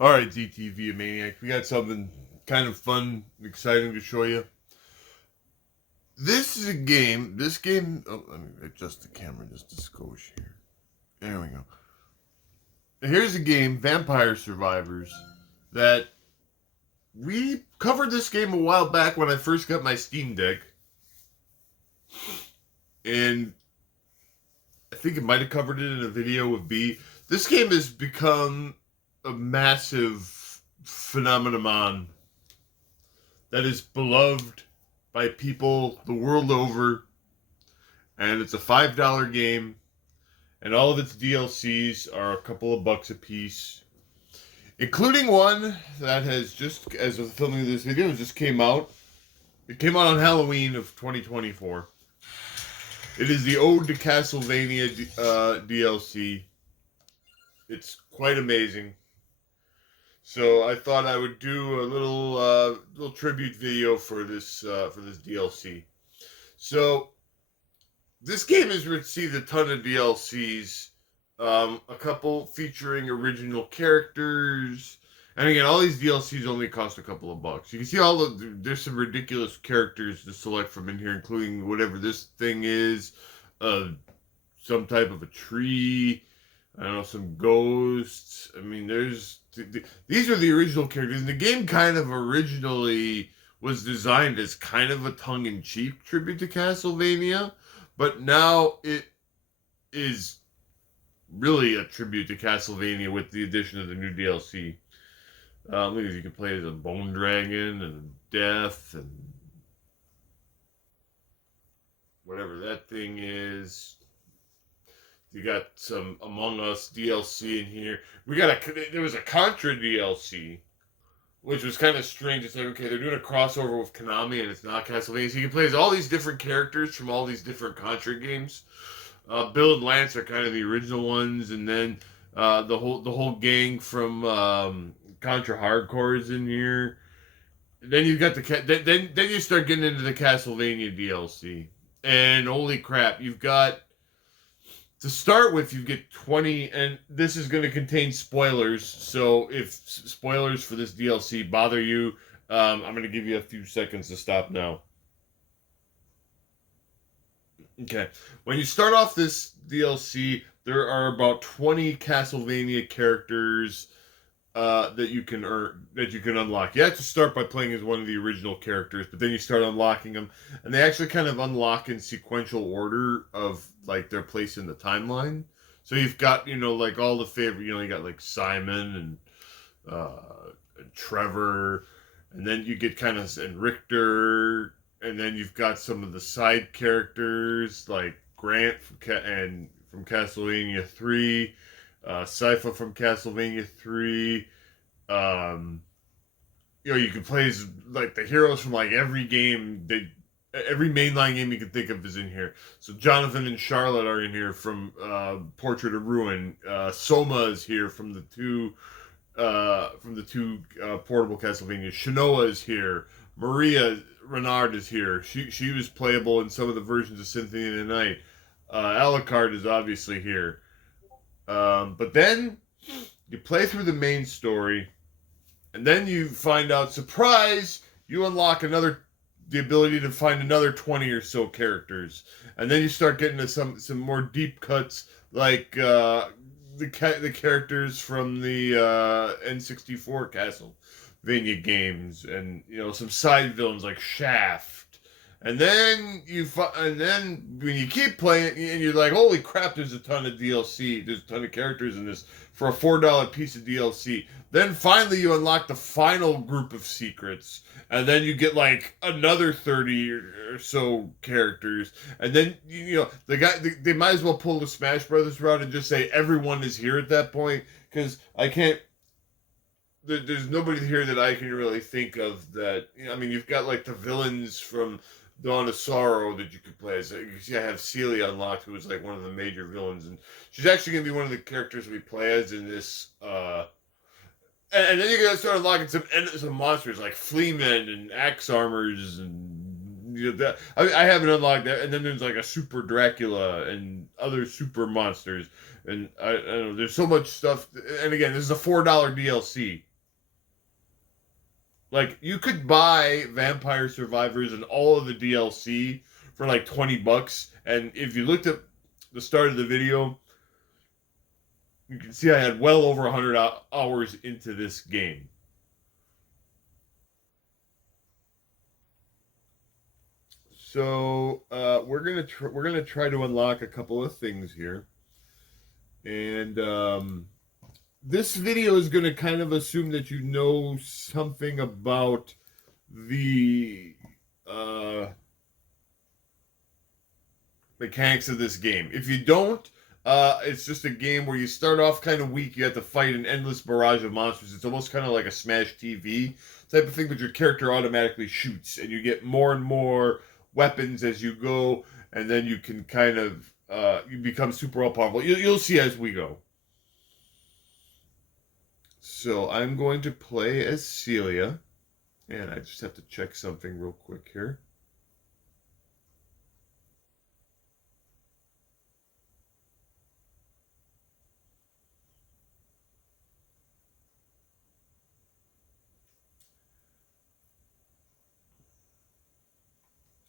All right, ZTV Maniac, we got something kind of fun, exciting to show you. This is a game. This game. Oh, let me adjust the camera just a skosh here. There we go. Here's a game, Vampire Survivors, that we covered this game a while back when I first got my Steam Deck, and I think it might have covered it in a video with B. This game has become a massive phenomenon that is beloved by people the world over, and it's a $5 game, and all of its DLCs are a couple of bucks a piece, including one that has just, as of filming this video, just came out. It came out on Halloween of 2024. It is the Ode to Castlevania DLC. It's quite amazing. So I thought I would do a little tribute video for this DLC. So this game has received a ton of DLCs, a couple featuring original characters, and again, all these DLCs only cost a couple of bucks. You can see there's some ridiculous characters to select from in here, including whatever this thing is, some type of a tree. I don't know, some ghosts. I mean, these are the original characters. And the game kind of originally was designed as kind of a tongue-in-cheek tribute to Castlevania, but now it is really a tribute to Castlevania with the addition of the new DLC. Look, you can play as a Bone Dragon and Death and whatever that thing is. You got some Among Us DLC in here. There was a Contra DLC, which was kind of strange. It's like, okay, they're doing a crossover with Konami, and it's not Castlevania. So you can play as all these different characters from all these different Contra games. Bill and Lance are kind of the original ones, and then the whole gang from Contra Hardcore is in here. Then you got then you start getting into the Castlevania DLC, and holy crap, you've got. To start with, you get 20, and this is going to contain spoilers, so if spoilers for this DLC bother you, I'm going to give you a few seconds to stop now. Okay, when you start off this DLC, there are about 20 Castlevania characters that you can unlock. You have to start by playing as one of the original characters, but then you start unlocking them, and they actually kind of unlock in sequential order of like their place in the timeline. So you've got like all the favorite. You got like Simon and Trevor, and then you get kind of and Richter, and then you've got some of the side characters like Grant from Castlevania 3. Sypha from Castlevania 3. You can play as like the heroes from like every game every mainline game you can think of is in here. So Jonathan and Charlotte are in here from Portrait of Ruin. Soma is here from the two portable Castlevania. Shinoa is here. Maria Renard is here. She was playable in some of the versions of Symphony of the Night. Alucard is obviously here. But then you play through the main story, and then you find out, surprise, you unlock the ability to find another 20 or so characters, and then you start getting to some more deep cuts, like the characters from the N64 Castlevania games, and some side villains like Shaft. And then when you keep playing, and you're like, holy crap, there's a ton of DLC, there's a ton of characters in this for a $4 piece of DLC. Then finally you unlock the final group of secrets, and then you get like another 30 or so characters, and then they might as well pull the Smash Brothers route and just say everyone is here at that point, because I can't. There's nobody here that I can really think of that. I mean, you've got like the villains from Dawn of Sorrow that you could play as. You see, I have Celia unlocked, who is like one of the major villains, and she's actually going to be one of the characters we play as in this. And then you're going to start unlocking some monsters like Fleamen and Axe Armors, and that. I haven't unlocked that. And then there's like a Super Dracula and other super monsters, and I don't know. There's so much stuff. And again, this is a $4 DLC. Like, you could buy Vampire Survivors and all of the DLC for like $20, and if you looked at the start of the video, you can see I had well over 100 hours into this game. So we're gonna try to unlock a couple of things here, and this video is gonna kind of assume that you know something about the uh, mechanics of this game. If you don't, it's just a game where you start off kind of weak. You have to fight an endless barrage of monsters. It's almost kind of like a Smash TV type of thing, but your character automatically shoots, and you get more and more weapons as you go, and then you can kind of you become super all powerful. You'll see as we go. So I'm going to play as Celia, and I just have to check something real quick here.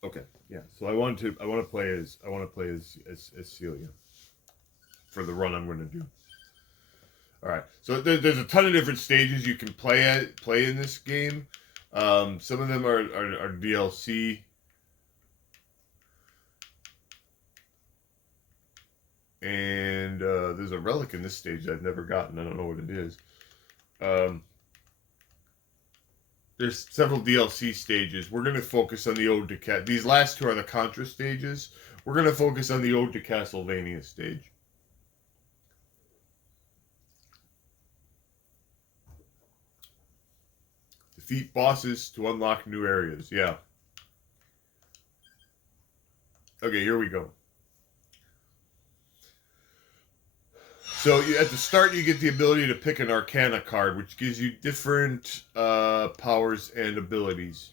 Okay, yeah. So I want to play as Celia for the run I'm going to do. All right. So there's a ton of different stages you can play in this game. Some of them are DLC, and there's a relic in this stage I've never gotten. I don't know what it is. There's several DLC stages. We're going to focus on the Ode to Cat. These last two are the Contra stages. We're going to focus on the Ode to Castlevania stage. Defeat bosses to unlock new areas. Yeah. Okay, here we go. So at the start, you get the ability to pick an Arcana card, which gives you different powers and abilities.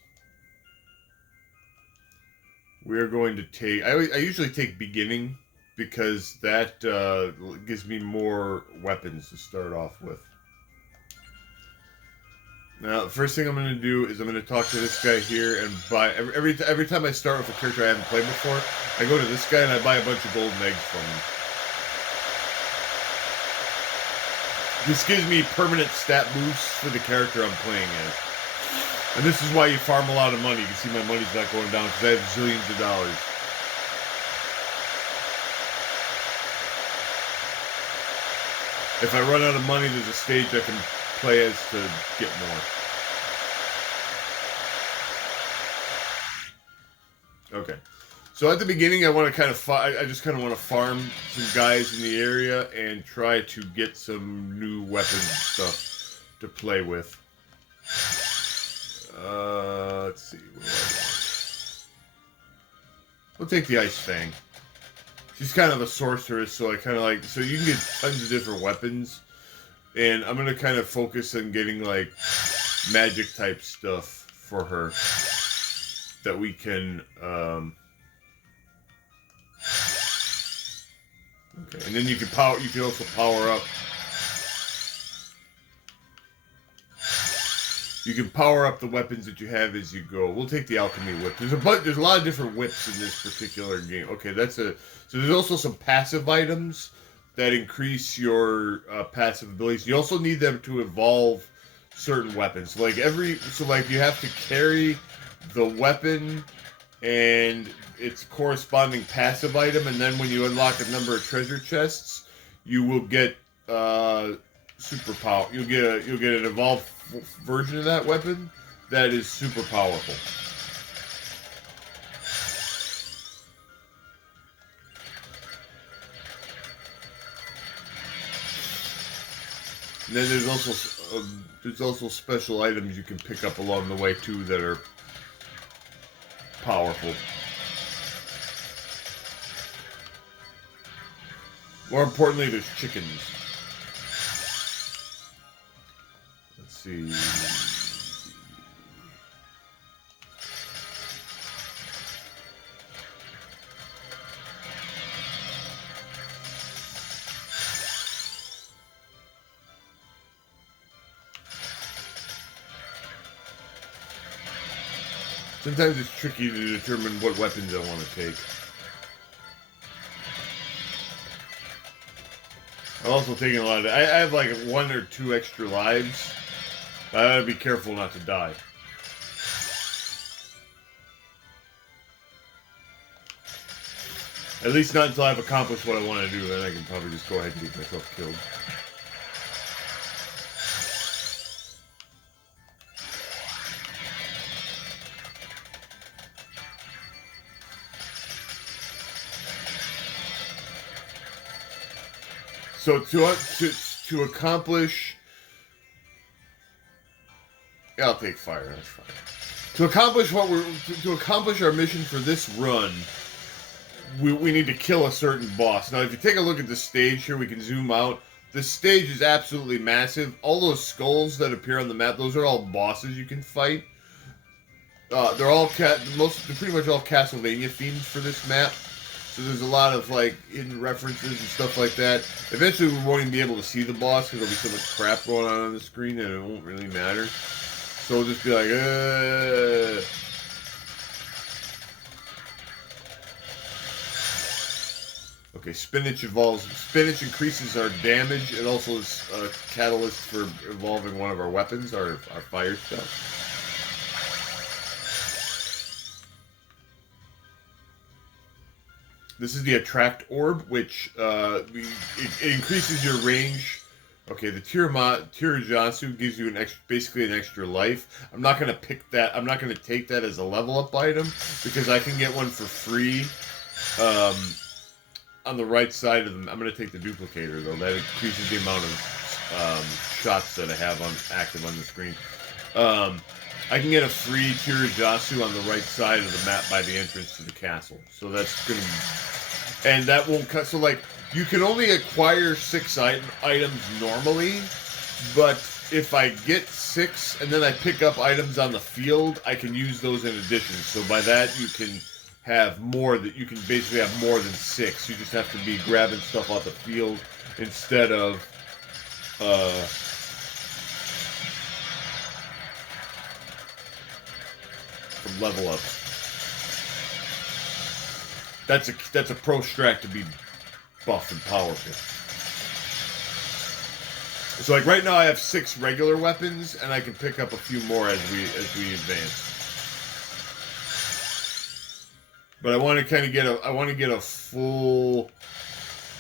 We're going to take... I usually take Beginning, because that gives me more weapons to start off with. Now, the first thing I'm going to do is I'm going to talk to this guy here and buy... Every time I start with a character I haven't played before, I go to this guy and I buy a bunch of golden eggs from him. This gives me permanent stat boosts for the character I'm playing as. And this is why you farm a lot of money. You can see my money's not going down because I have zillions of dollars. If I run out of money, there's a stage I can play as to get more. Okay. So at the beginning, I want to kind of I just kind of want to farm some guys in the area and try to get some new weapons and stuff to play with. Let's see. What do I want? We'll take the Ice Fang. She's kind of a sorceress, so I kind of like... So you can get tons of different weapons. And I'm going to kind of focus on getting, like, magic type stuff for her that we can... Okay, and then you can also power up. You can power up the weapons that you have as you go. We'll take the alchemy whip. There's a lot of different whips in this particular game. Okay, so there's also some passive items that increase your passive abilities. You also need them to evolve certain weapons. So like you have to carry the weapon and its corresponding passive item, and then when you unlock a number of treasure chests, you will get superpower. You'll get an evolved version of that weapon that is super powerful. And then there's also special items you can pick up along the way too that are powerful. More importantly, there's chickens. Let's see. Sometimes it's tricky to determine what weapons I want to take. I'm also taking a lot of... I have like 1 or 2 extra lives. But I gotta be careful not to die. At least not until I've accomplished what I want to do, then I can probably just go ahead and get myself killed. So to accomplish... Yeah, I'll take fire, that's fine. To accomplish what we're... To accomplish our mission for this run... We need to kill a certain boss. Now, if you take a look at the stage here, we can zoom out. This stage is absolutely massive. All those skulls that appear on the map, those are all bosses you can fight. They're all they're pretty much all Castlevania themed for this map. So there's a lot of like hidden references and stuff like that. Eventually, we won't even be able to see the boss because there'll be so much crap going on the screen that it won't really matter. So we'll just be like, Okay, spinach evolves. Spinach increases our damage. It also is a catalyst for evolving one of our weapons, our fire stuff. This is the attract orb, which it increases your range. Okay, the Tirajasu gives you basically an extra life. I'm not gonna pick that. I'm not gonna take that as a level up item because I can get one for free. On the right side of them, I'm going to take the duplicator, though. That increases the amount of shots that I have active on the screen. I can get a free Tirajasu on the right side of the map by the entrance to the castle. So that's going to... And that won't cut... So, like, you can only acquire 6 items normally, but if I get 6 and then I pick up items on the field, I can use those in addition. So by that, you can... have more that you can basically have more than 6. You just have to be grabbing stuff off the field instead of from level ups. That's a pro strat to be buff and powerful. So like right now I have 6 regular weapons and I can pick up a few more as we advance. But I want to kind of get a full...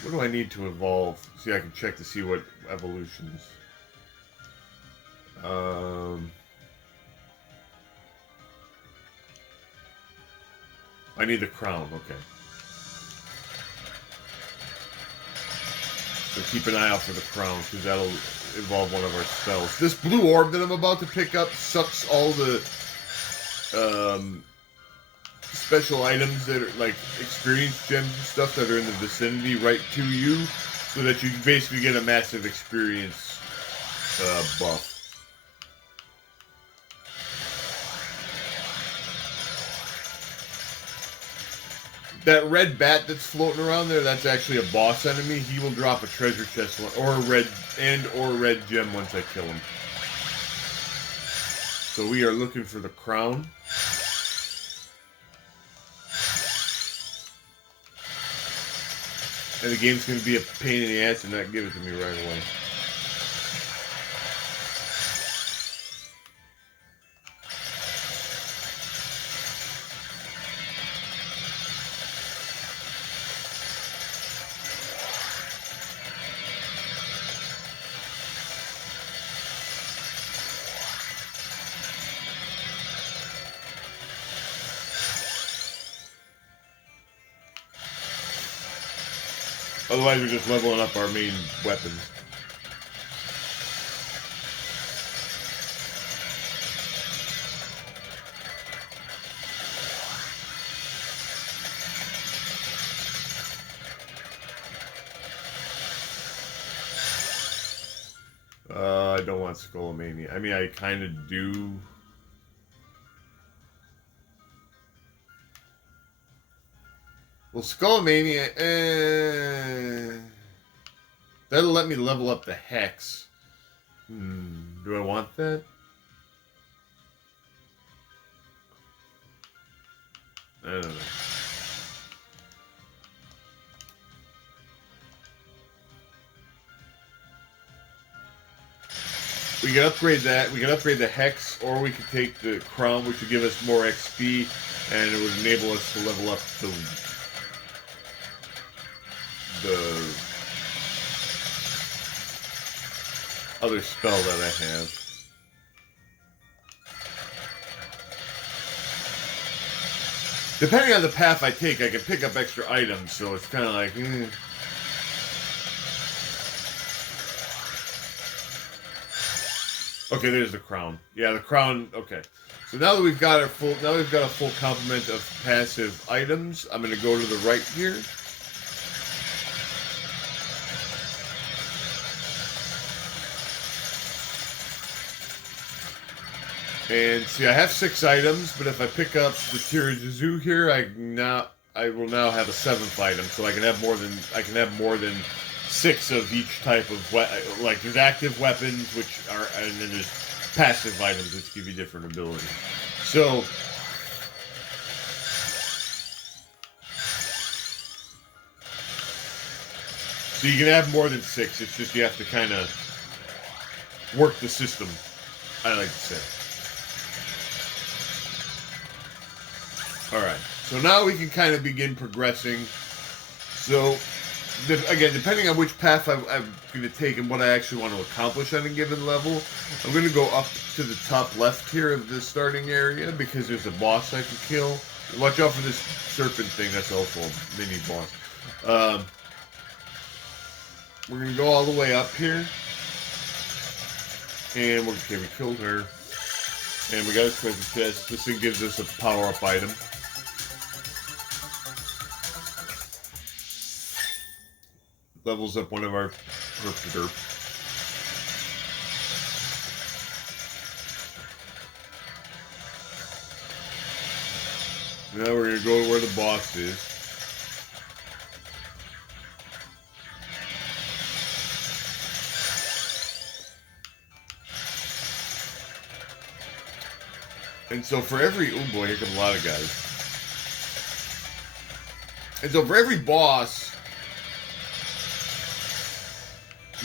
What do I need to evolve? See, I can check to see what evolutions. I need the crown, okay. So keep an eye out for the crown, because that'll evolve one of our spells. This blue orb that I'm about to pick up sucks all the... special items that are like experience gems and stuff that are in the vicinity right to you, so that you can basically get a massive experience buff. That red bat that's floating around there, that's actually a boss enemy. He will drop a treasure chest or a red gem once I kill him. So we are looking for the crown. And the game's going to be a pain in the ass and not give it to me right away. Otherwise, we're just leveling up our main weapons. I don't want Skullomania. I mean, I kind of do. Well, Skullomania, that'll let me level up the Hex. Do I want that? I don't know. We can upgrade that. We can upgrade the Hex, or we could take the Crown, which would give us more XP, and it would enable us to level up the other spell that I have. Depending on the path I take, I can pick up extra items, so it's kind of like... Okay, there's the crown. Yeah, the crown. Okay, so now that we've got a full complement of passive items, I'm going to go to the right here. And see, I have 6 items, but if I pick up the Tirazu here, I will now have a 7th item, so I can have more than 6 of each type of like there's active weapons, which are, and then there's passive items which give you different abilities. So you can have more than 6. It's just you have to kind of work the system, I like to say. Alright, so now we can kind of begin progressing. So, again, depending on which path I'm going to take and what I actually want to accomplish on a given level, I'm going to go up to the top left here of the starting area because there's a boss I can kill. Watch out for this serpent thing, that's also a mini boss. We're going to go all the way up here. And we killed her. And we got a treasure chest. This thing gives us a power-up item. Levels up one of our derp. Now we're going to go to where the boss is. And so for every... Oh boy, here come a lot of guys. And so for every boss,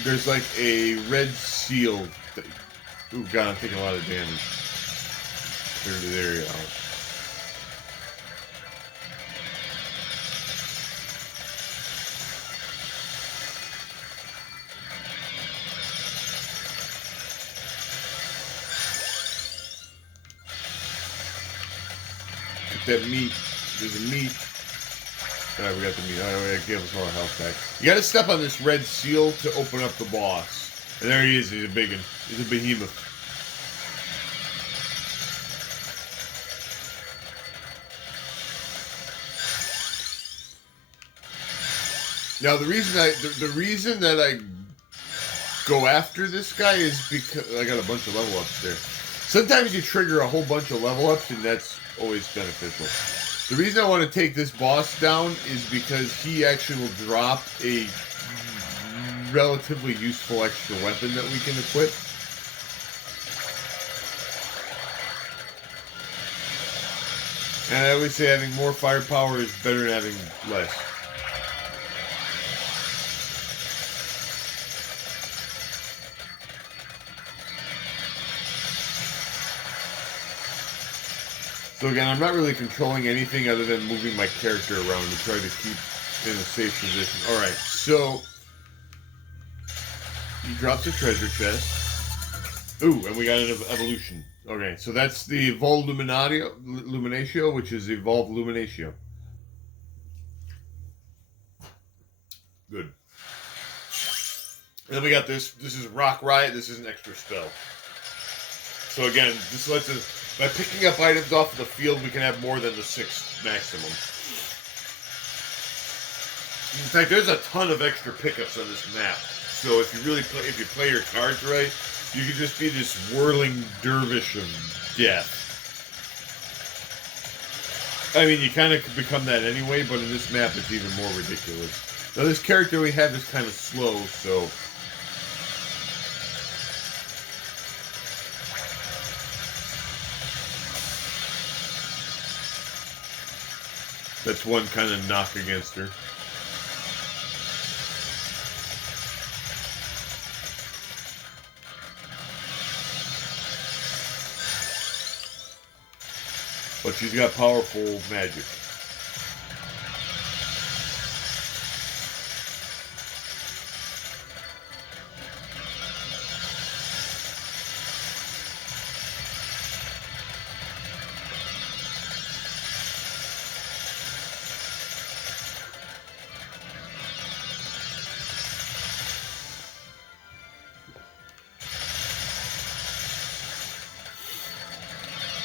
there's like a red seal thing. Ooh, God, I'm taking a lot of damage. There you go. That meat. There's a meat. Alright, we got the meat. Alright, give us all our health back. You gotta step on this red seal to open up the boss. And there he is. He's a big one. He's a behemoth. Now, the reason that I go after this guy is because I got a bunch of level ups there. Sometimes you trigger a whole bunch of level ups, and that's always beneficial. The reason I want to take this boss down is because he actually will drop a relatively useful extra weapon that we can equip. And I always say having more firepower is better than having less. So again, I'm not really controlling anything other than moving my character around to try to keep in a safe position. Alright, so he drops a treasure chest. Ooh, and we got an evolution. Okay, so that's the Evolved Luminatio, which is Evolved Luminatio. Good. And then we got this. This is Rock Riot. This is an extra spell. So again, this lets us... By picking up items off of the field, we can have more than the 6 maximum. In fact, there's a ton of extra pickups on this map. So if you really play your cards right, you can just be this whirling dervish of death. I mean, you kind of become that anyway, but in this map, it's even more ridiculous. Now, this character we have is kind of slow, so... That's one kind of knock against her. But she's got powerful magic.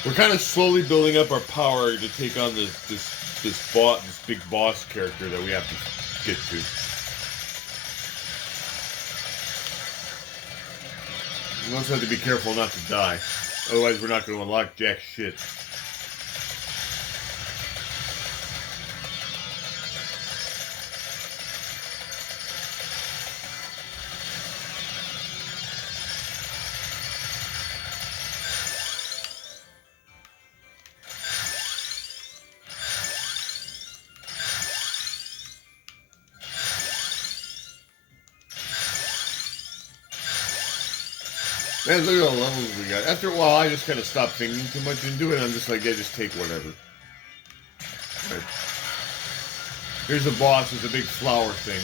We're kind of slowly building up our power to take on this big boss character that we have to get to. We also have to be careful not to die. Otherwise, we're not going to unlock jack shit. Man, look at all the levels we got. After a while, I just kind of stopped thinking too much into it. I'm just like, yeah, just take whatever. Right. Here's a boss. There's a big flower thing.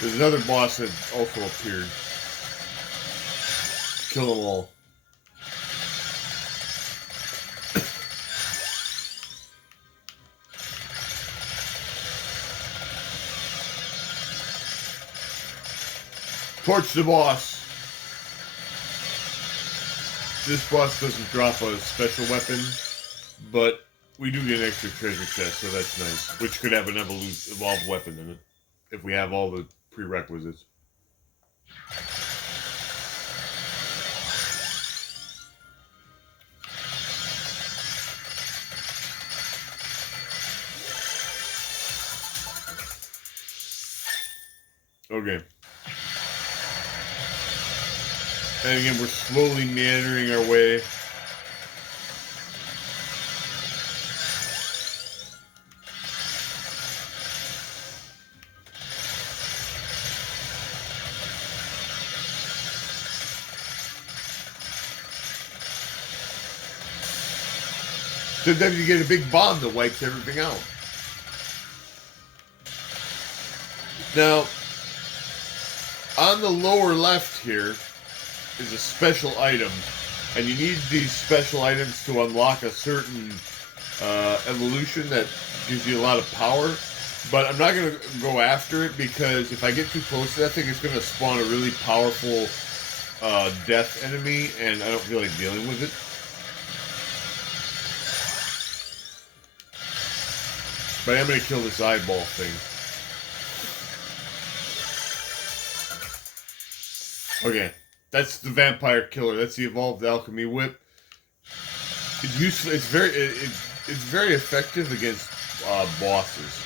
There's another boss that also appeared. Kill them all. Torch the boss. This boss doesn't drop a special weapon, but we do get an extra treasure chest, so that's nice. Which could have an evolved weapon in it, if we have all the prerequisites. Okay. And again, we're slowly meandering our way. Sometimes you get a big bomb that wipes everything out. Now, on the lower left here is a special item, and you need these special items to unlock a certain evolution that gives you a lot of power. But I'm not going to go after it, because if I get too close to that thing, it's going to spawn a really powerful death enemy, and I don't feel like dealing with it. But I'm going to kill this eyeball thing. Okay, that's the vampire killer. That's the evolved alchemy whip. It's useful. It's very effective against bosses.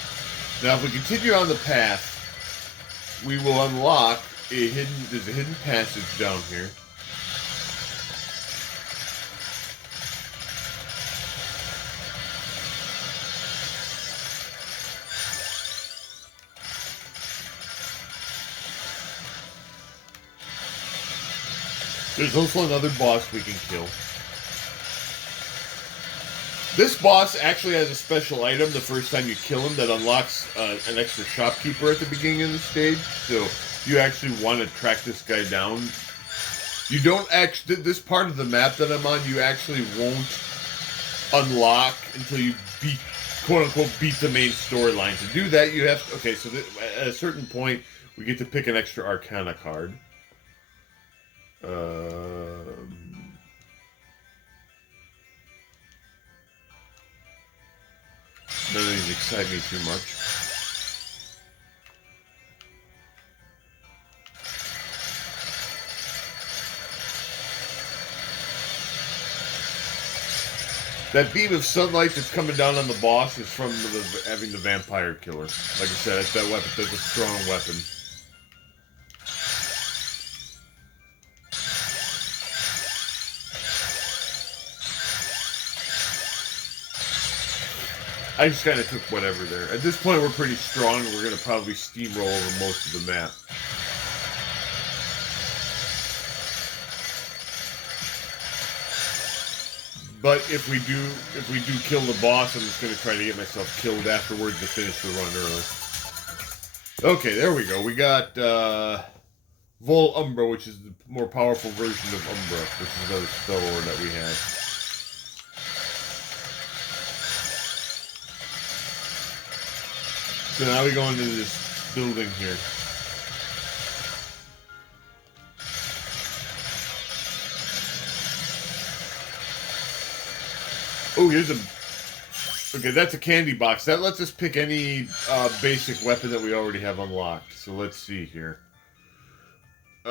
Now, if we continue on the path, we will unlock a hidden. There's a hidden passage down here. There's also another boss we can kill. This boss actually has a special item the first time you kill him that unlocks an extra shopkeeper at the beginning of the stage. So you actually want to track this guy down. You don't actually, this part of the map that I'm on, you actually won't unlock until you beat, quote unquote, beat the main storyline. To do that, you have to, okay, so at a certain point, we get to pick an extra Arcana card. None of these excite me too much. That beam of sunlight that's coming down on the boss is from having the vampire killer. Like I said, it's that weapon. That's a strong weapon. I just kind of took whatever there. At this point, we're pretty strong. We're going to probably steamroll over most of the map. But if we do kill the boss, I'm just going to try to get myself killed afterwards to finish the run early. Okay, there we go. We got Vol Umbra, which is the more powerful version of Umbra, which is another spell word that we have. So now we go into this building here. Oh, here's a... Okay, that's a candy box. That lets us pick any basic weapon that we already have unlocked. So let's see here. I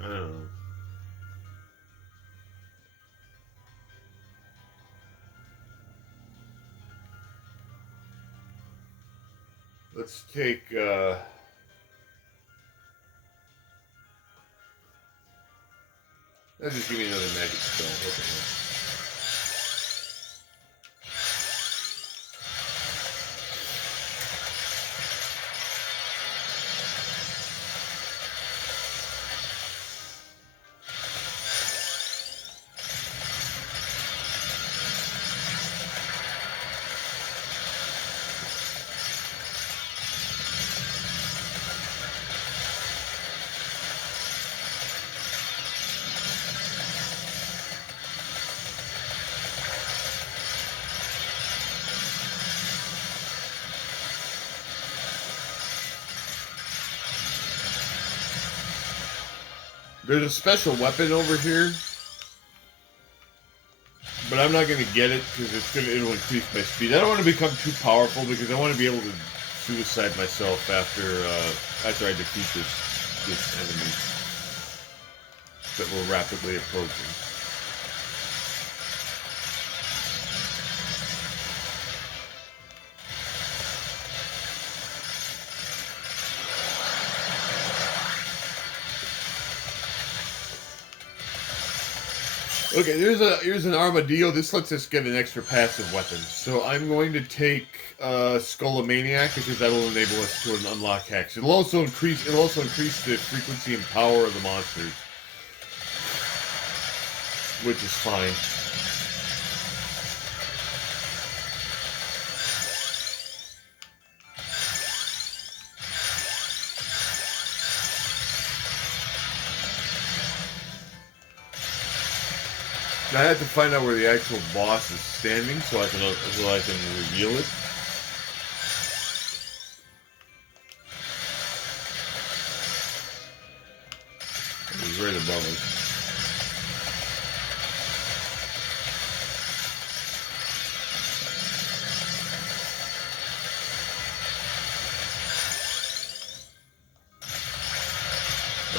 don't know. Let's take... Let's just give me another magic spell. Okay. There's a special weapon over here, but I'm not going to get it because it'll increase my speed. I don't want to become too powerful because I want to be able to suicide myself after I defeat this enemy that we're rapidly approaching. Okay, here's an armadillo. This lets us get an extra passive weapon. So I'm going to take Skullomaniac because that'll enable us to unlock Hex. It'll also increase the frequency and power of the monsters, which is fine. I had to find out where the actual boss is standing so I can reveal it. He's right above us.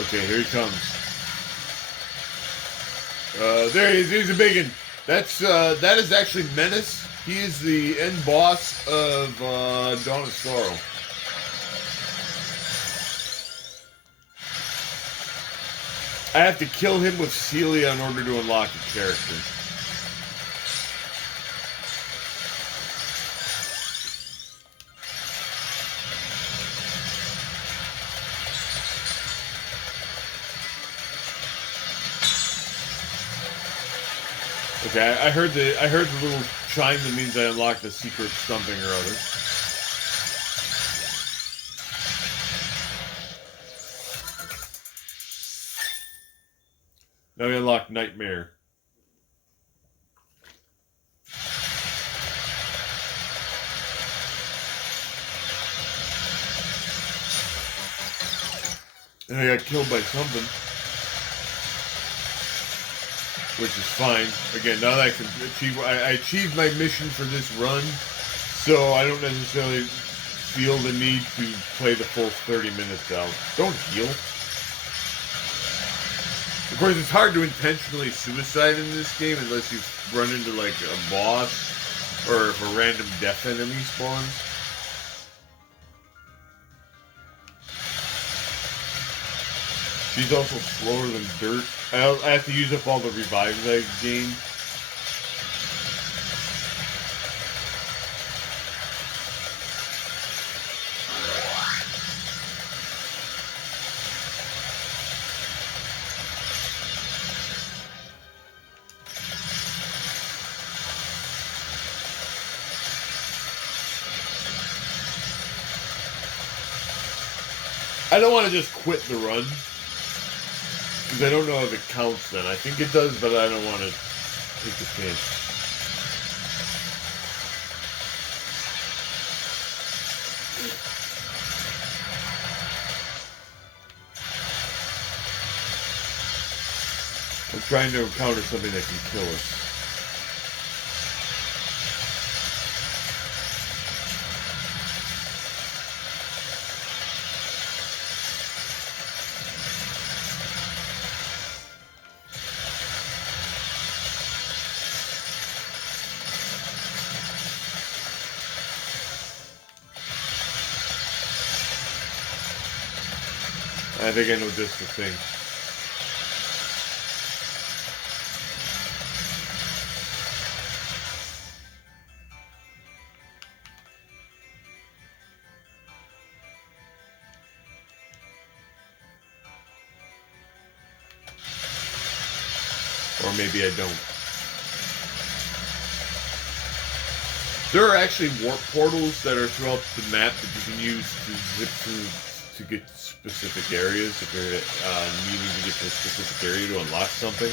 Okay, here he comes. There he is. He's a biggin. That is actually Menace. He is the end boss of Dawn of Sorrow. I have to kill him with Celia in order to unlock the character. Okay, I heard the little chime that means I unlocked a secret something or other. Now we unlock Nightmare. And I got killed by something. Which is fine. Again, now that I can achieve... I achieved my mission for this run, so I don't necessarily feel the need to play the full 30 minutes out. Don't heal. Of course, it's hard to intentionally suicide in this game unless you run into, like, a boss or if a random death enemy spawns. She's also slower than dirt. I have to use up all the revives I gained. I don't want to just quit the run. Because I don't know if it counts then. I think it does, but I don't want to take the chance. I'm trying to encounter something that can kill us. I think I know just the thing. Or maybe I don't. There are actually warp portals that are throughout the map that you can use to zip through to get to specific areas if you're needing to get to a specific area to unlock something.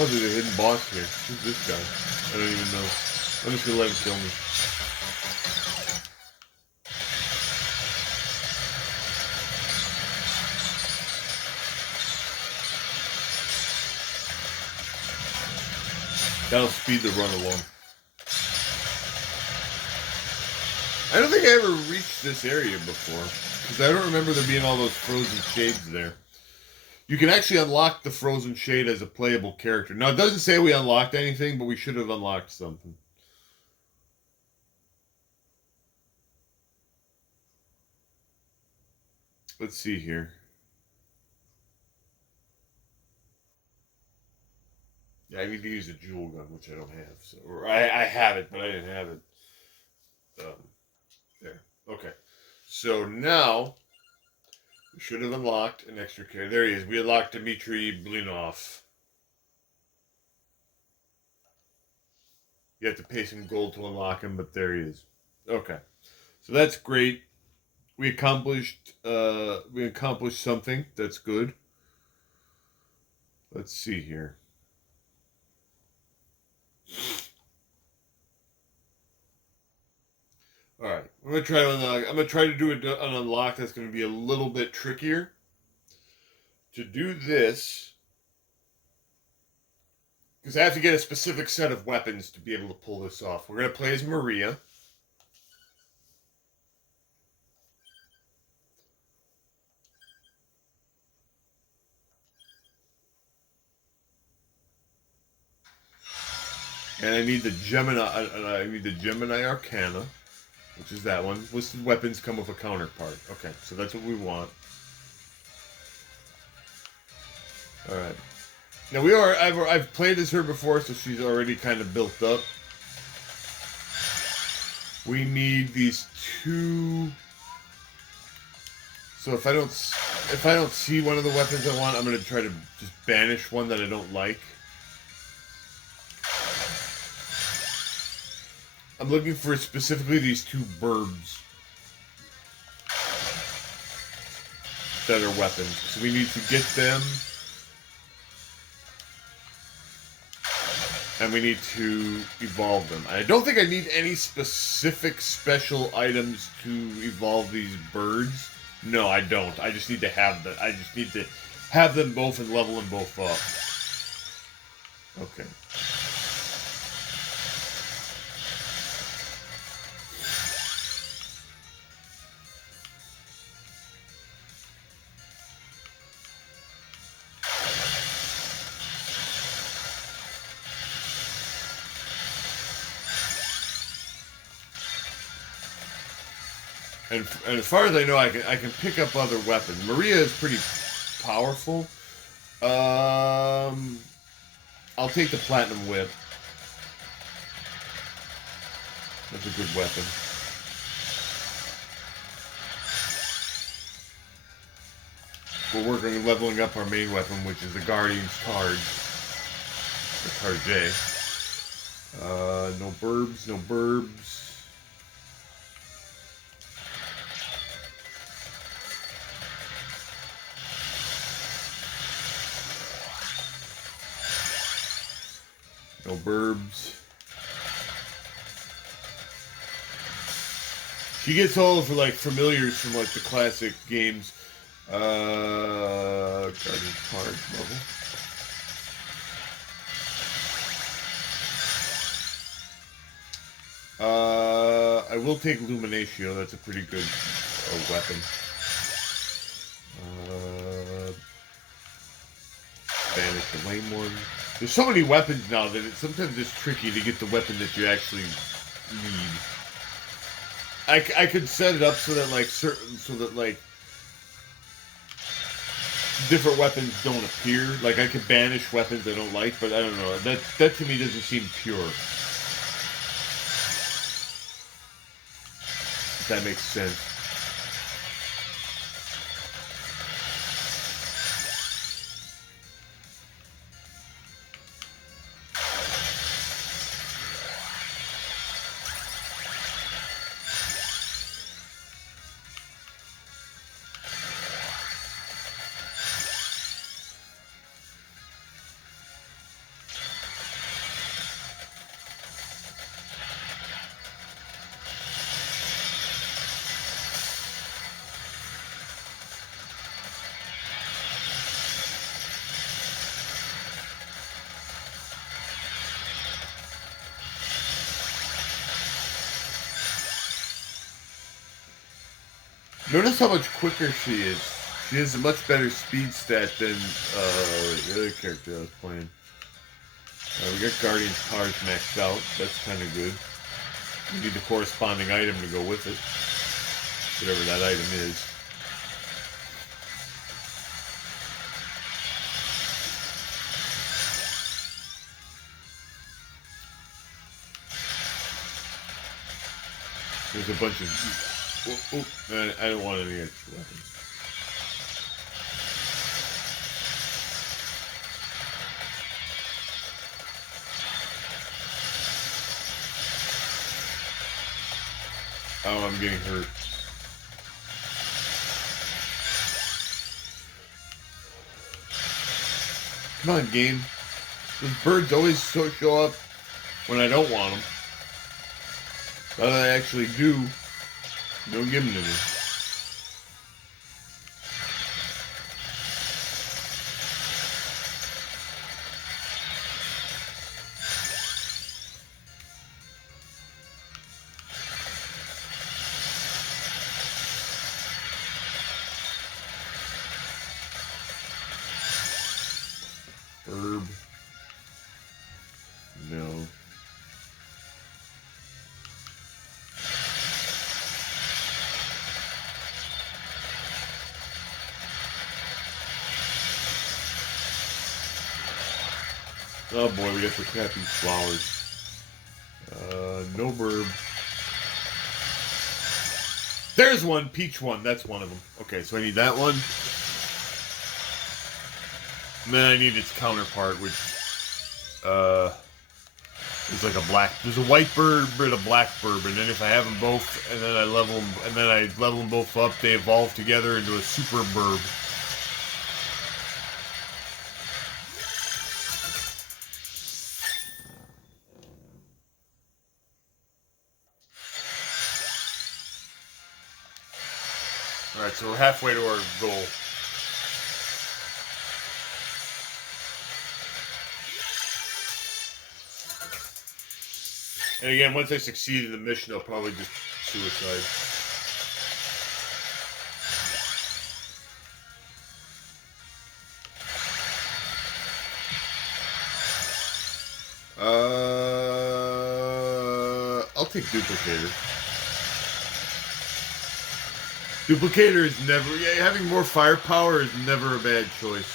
Oh, there's a hidden boss here. Who's this guy? I don't even know. I'm just gonna let him kill me. That'll speed the run along. I don't think I ever reached this area before. Because I don't remember there being all those frozen shades there. You can actually unlock the frozen shade as a playable character. Now, it doesn't say we unlocked anything, but we should have unlocked something. Let's see here. Yeah, I need to use a jewel gun, which I don't have. So, or I have it, but I didn't have it. There. Okay. So now we should have unlocked an extra character. There he is. We unlocked Dmitry Blinov. You have to pay some gold to unlock him, but there he is. Okay. So that's great. We accomplished something. That's good. Let's see here. All right, I'm gonna try to unlock. I'm gonna try to do an unlock that's gonna be a little bit trickier. To do this, because I have to get a specific set of weapons to be able to pull this off. We're gonna play as Maria. And I need the Gemini. I need the Gemini Arcana, which is that one. Listed weapons come with a counterpart. Okay, so that's what we want. All right. Now we are. I've played as her before, so she's already kind of built up. We need these two. So if I don't see one of the weapons I want, I'm gonna try to just banish one that I don't like. I'm looking for specifically these two birds that are weapons. So we need to get them. And we need to evolve them. I don't think I need any specific special items to evolve these birds. No, I don't. I just need to have them. I just need to have them both and level them both up. Okay. And as far as I know, I can pick up other weapons. Maria is pretty powerful. I'll take the platinum whip. That's a good weapon. We're working on leveling up our main weapon, which is the Guardian's Targe. The Target. No burbs, no burbs. No burbs. She gets all of her like familiars from like the classic games. Guardian Card level. I will take Luminatio. That's a pretty good weapon. Banish the lame one. There's so many weapons now that sometimes it's tricky to get the weapon that you actually need. I could set it up so that like different weapons don't appear. Like I could banish weapons I don't like, but I don't know. That to me doesn't seem pure. If that makes sense. Notice how much quicker she is. She has a much better speed stat than the other character I was playing. We got Guardian's Cards maxed out. That's kind of good. We need the corresponding item to go with it. Whatever that item is. There's a bunch of... I don't want any extra weapons. Oh, I'm getting hurt. Come on, game. Those birds always show up when I don't want them. But I actually do. Don't give them to me. Herb. No. Oh boy, we got the crappy flowers. No burb. There's one, peach one. That's one of them. Okay, so I need that one. And then I need its counterpart, which is like a black. There's a white bird and a black bird, and then if I have them both, and then I level them both up, they evolve together into a super bird. Alright, so we're halfway to our goal. And again, once I succeed in the mission, I'll probably just suicide. I'll take Duplicator. Duplicator is never... Yeah, having more firepower is never a bad choice.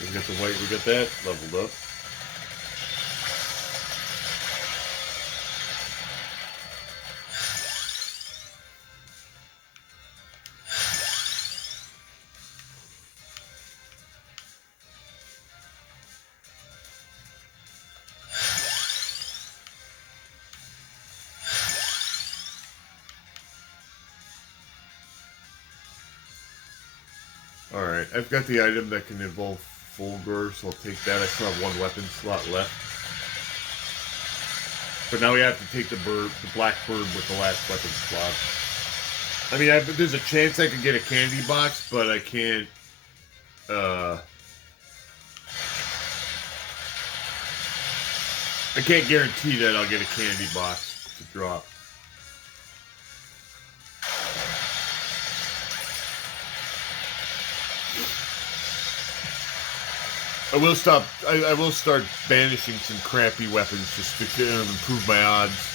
We got the white, we got that leveled up. Alright, I've got the item that can involve Fulgur, so I'll take that. I still have one weapon slot left. But now we have to take the black bird with the last weapon slot. I mean, there's a chance I could get a candy box, but I can't, I can't guarantee that I'll get a candy box to drop. I will stop. I will start banishing some crappy weapons just to improve my odds.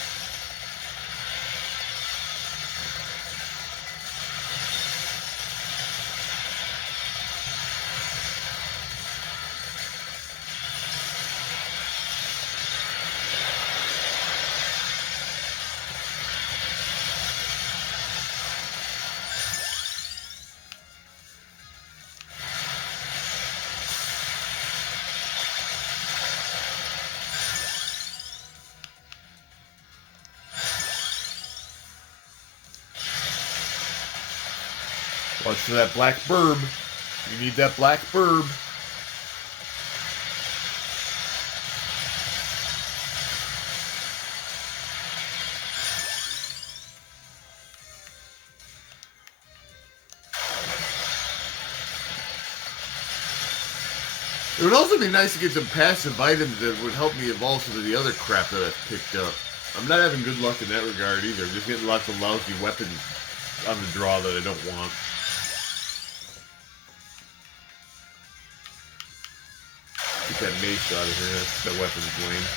Watch for that black burb. You need that black burb. It would also be nice to get some passive items that would help me evolve some of the other crap that I've picked up. I'm not having good luck in that regard either. I'm just getting lots of lousy weapons on the draw that I don't want. Get that mace out of here. That weapon's lame.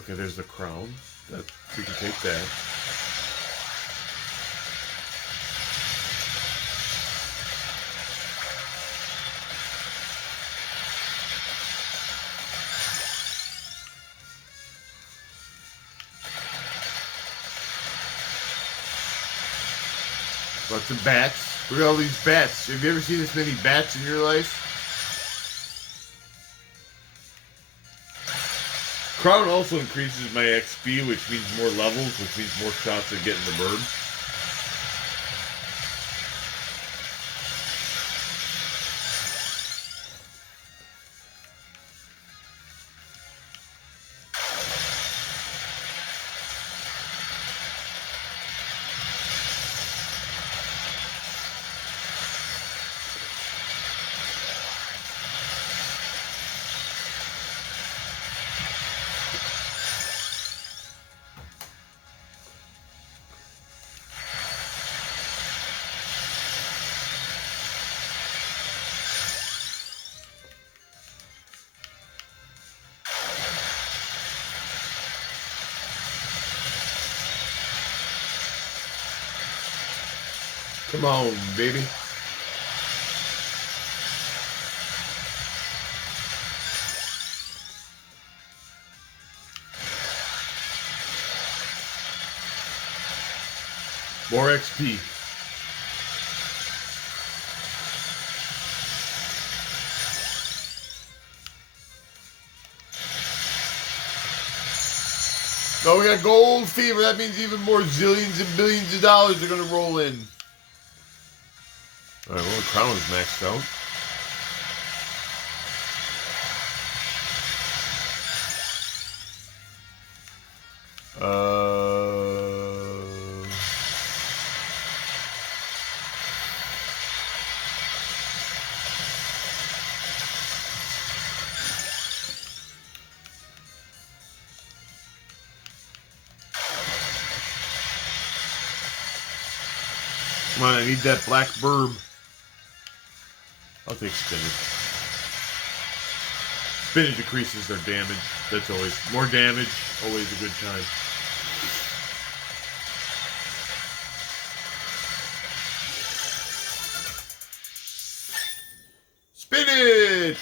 Okay, there's the crown. That we can take that. Lots of bats. Look at all these bats. Have you ever seen this many bats in your life? Crown also increases my XP, which means more levels, which means more shots at getting the bird. Come on, baby. More XP. No, we got gold fever. That means even more zillions and billions of dollars are going to roll in. All right, well, the crown is maxed out. Come on, I need that black burb. I'll take spinach. Spinach decreases their damage. That's always more damage. Always a good time. Spinach.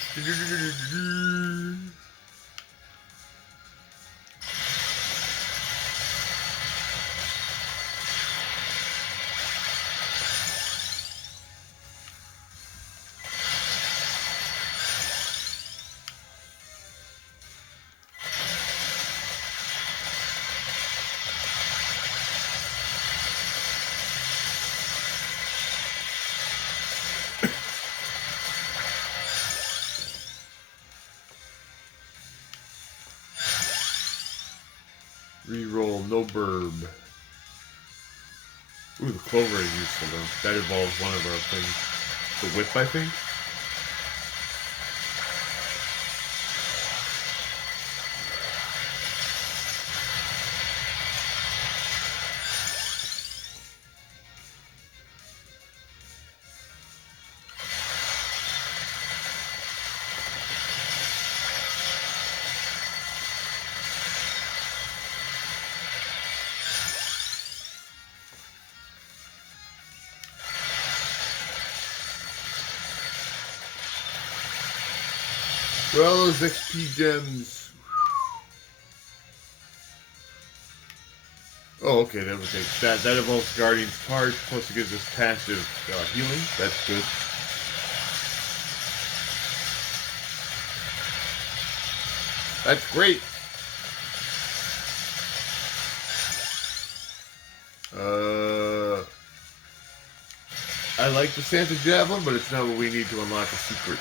Reroll, no burb. Ooh, the clover is useful though. That involves one of our things. The whip, I think. Well, those XP gems. Oh, okay, that was it. That involves Guardian's Part, plus it gives us passive healing. That's good. That's great. I like the Santa Javelin, but it's not what we need to unlock a secret.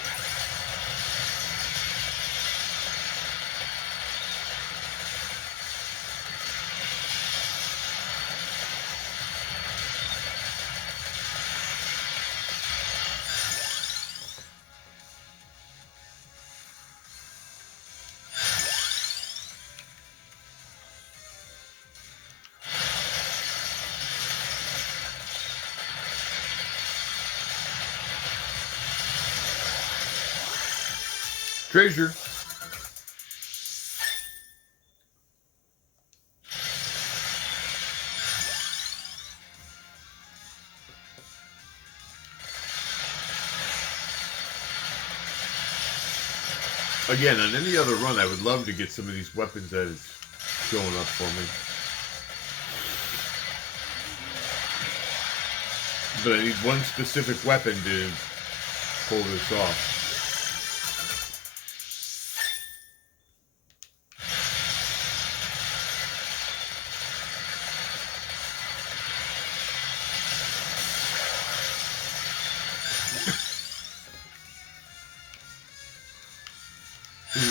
Treasure. Again, on any other run, I would love to get some of these weapons that is showing up for me. But I need one specific weapon to pull this off.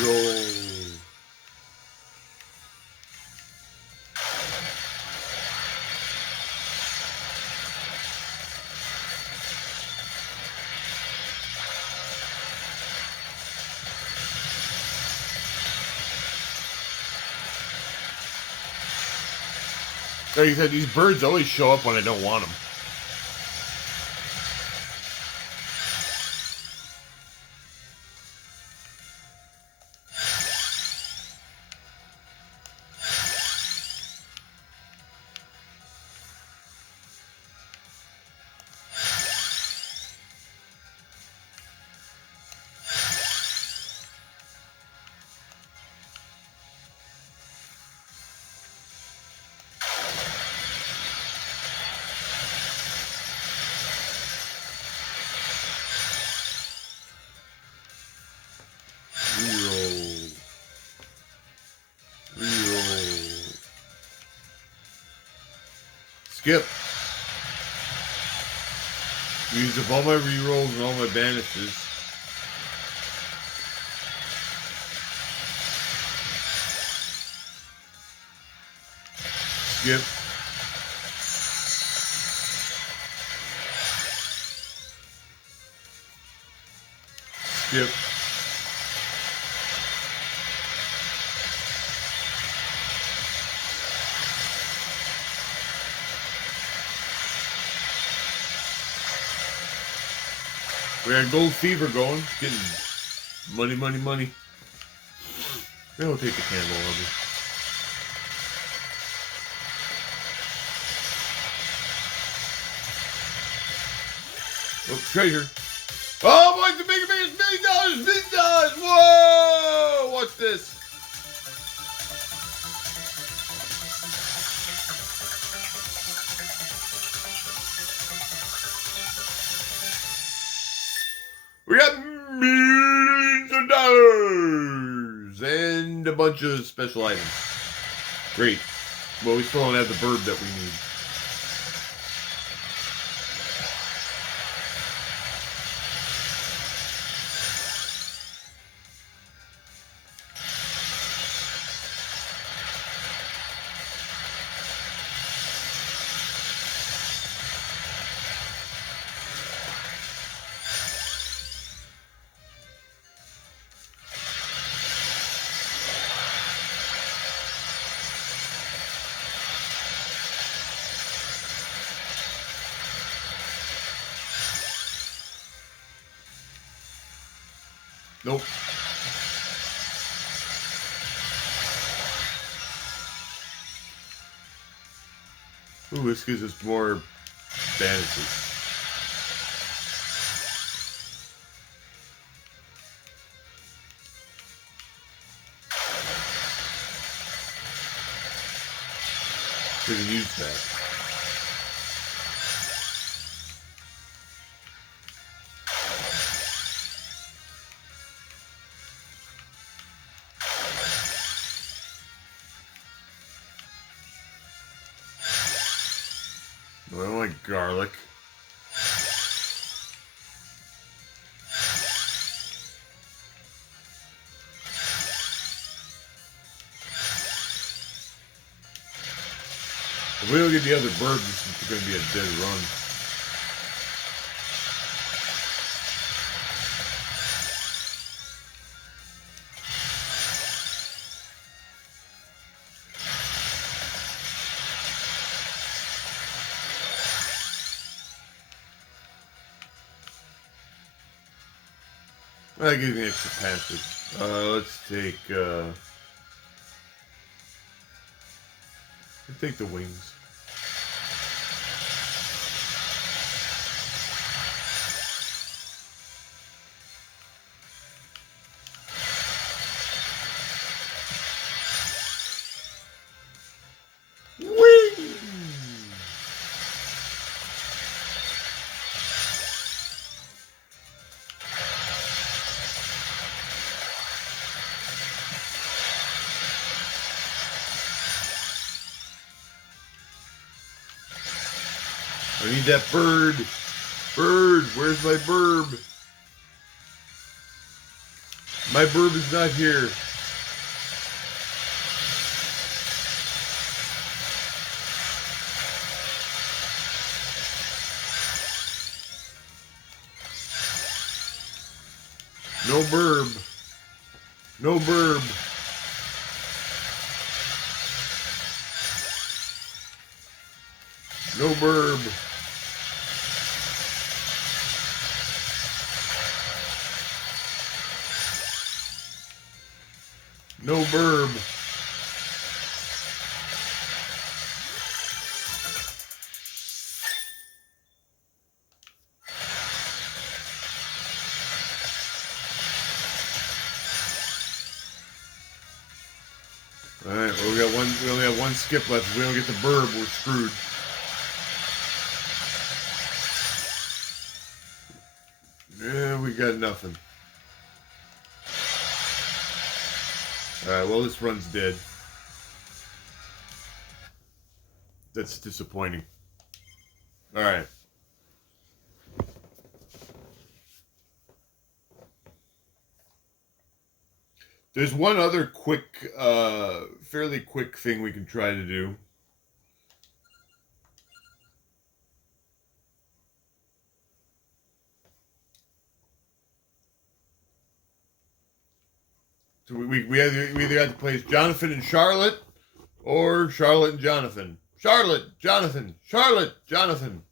Roll. Like I said, these birds always show up when I don't want them. Skip. Use up all my rerolls and all my banishes. Skip. Skip. We got gold fever going. Getting money, money, money. Maybe we'll take the candle over. Oh, treasure. Oh, boy, the big, big dollars, big dollars. Whoa! What's this? We got millions of dollars and a bunch of special items. Great. Well, we still don't have the bird that we need. Nope. Ooh, this gives us more banishes. We can use that. I don't like garlic. If we don't get the other bird, this is going to be a dead run. That gives me extra passive. Let's take the wings. Wings! I need that bird. Bird, where's my burb? My burb is not here. No burb. No burb. No burb. No burb. Alright, well we only have one skip left. If we don't get the burb, we're screwed. Yeah, we got nothing. Alright, well this run's dead. That's disappointing. Alright. There's one other quick, fairly quick thing we can try to do. So we either have to play as Jonathan and Charlotte, or Charlotte and Jonathan. Charlotte, Jonathan, Charlotte, Jonathan.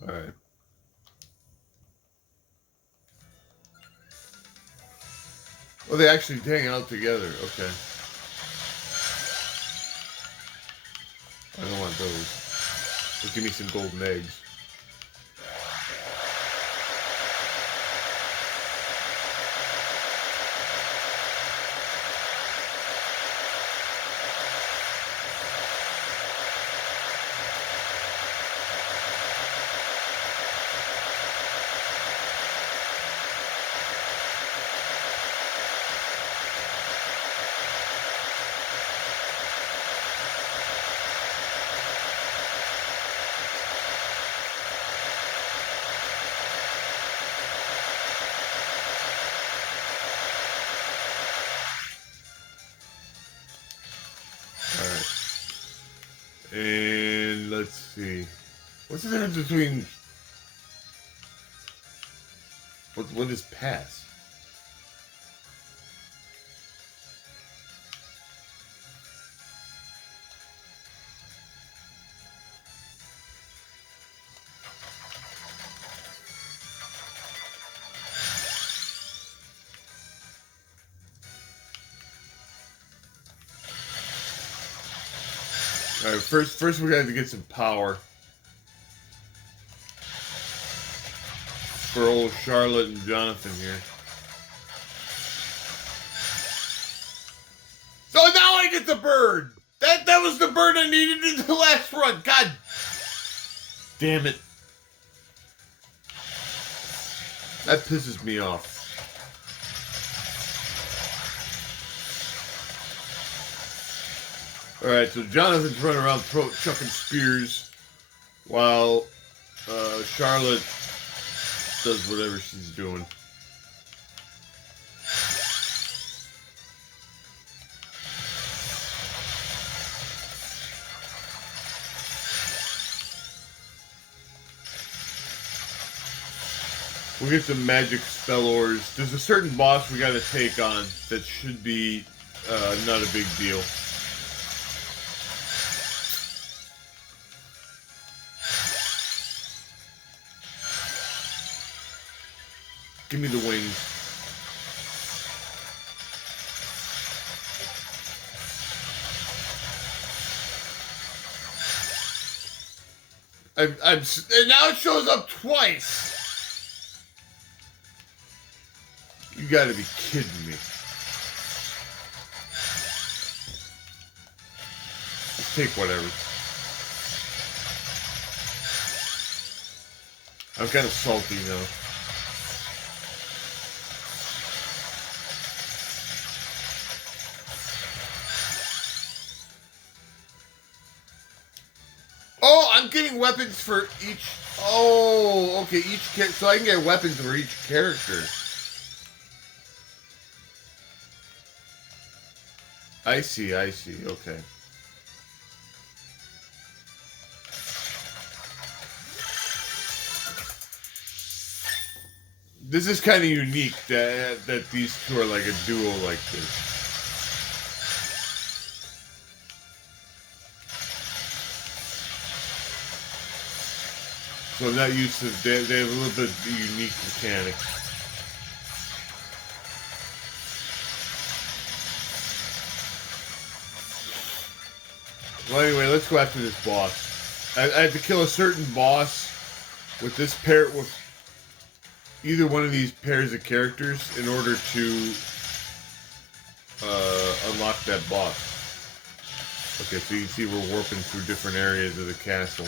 All right. Oh, they actually hang out together. Okay. I don't want those. Just give me some golden eggs. And let's see. What's the difference between... What is pass? Alright, first we're gonna have to get some power. For old Charlotte and Jonathan here. So now I get the bird! That was the bird I needed in the last run! God damn it. That pisses me off. Alright, so Jonathan's running around chucking spears while Charlotte does whatever she's doing. We'll get some magic spell ores. There's a certain boss we gotta take on that should be not a big deal. Give me the wings. And now it shows up twice. You gotta be kidding me. Just take whatever. I'm kind of salty now. Oh, I'm getting weapons for each... Oh, okay, so I can get weapons for each character. I see, okay. This is kind of unique that these two are like a duo like this. So I'm not used to... They have a little bit unique mechanics. Well, anyway, let's go after this boss. I have to kill a certain boss with this pair... with either one of these pairs of characters in order to unlock that boss. Okay, so you can see we're warping through different areas of the castle.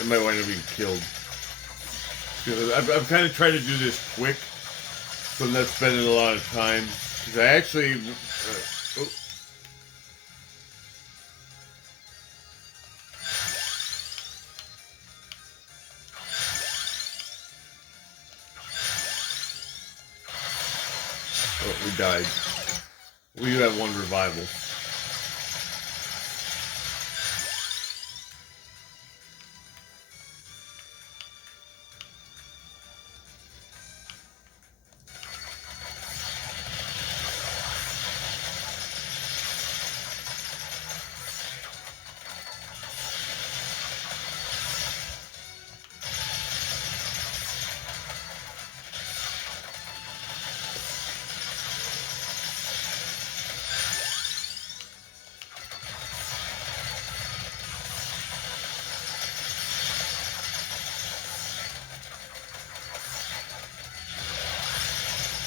I might wind up being killed. I'm kind of trying to do this quick, so I'm not spending a lot of time. Because I actually... oh. Oh, we died. We do have one revival.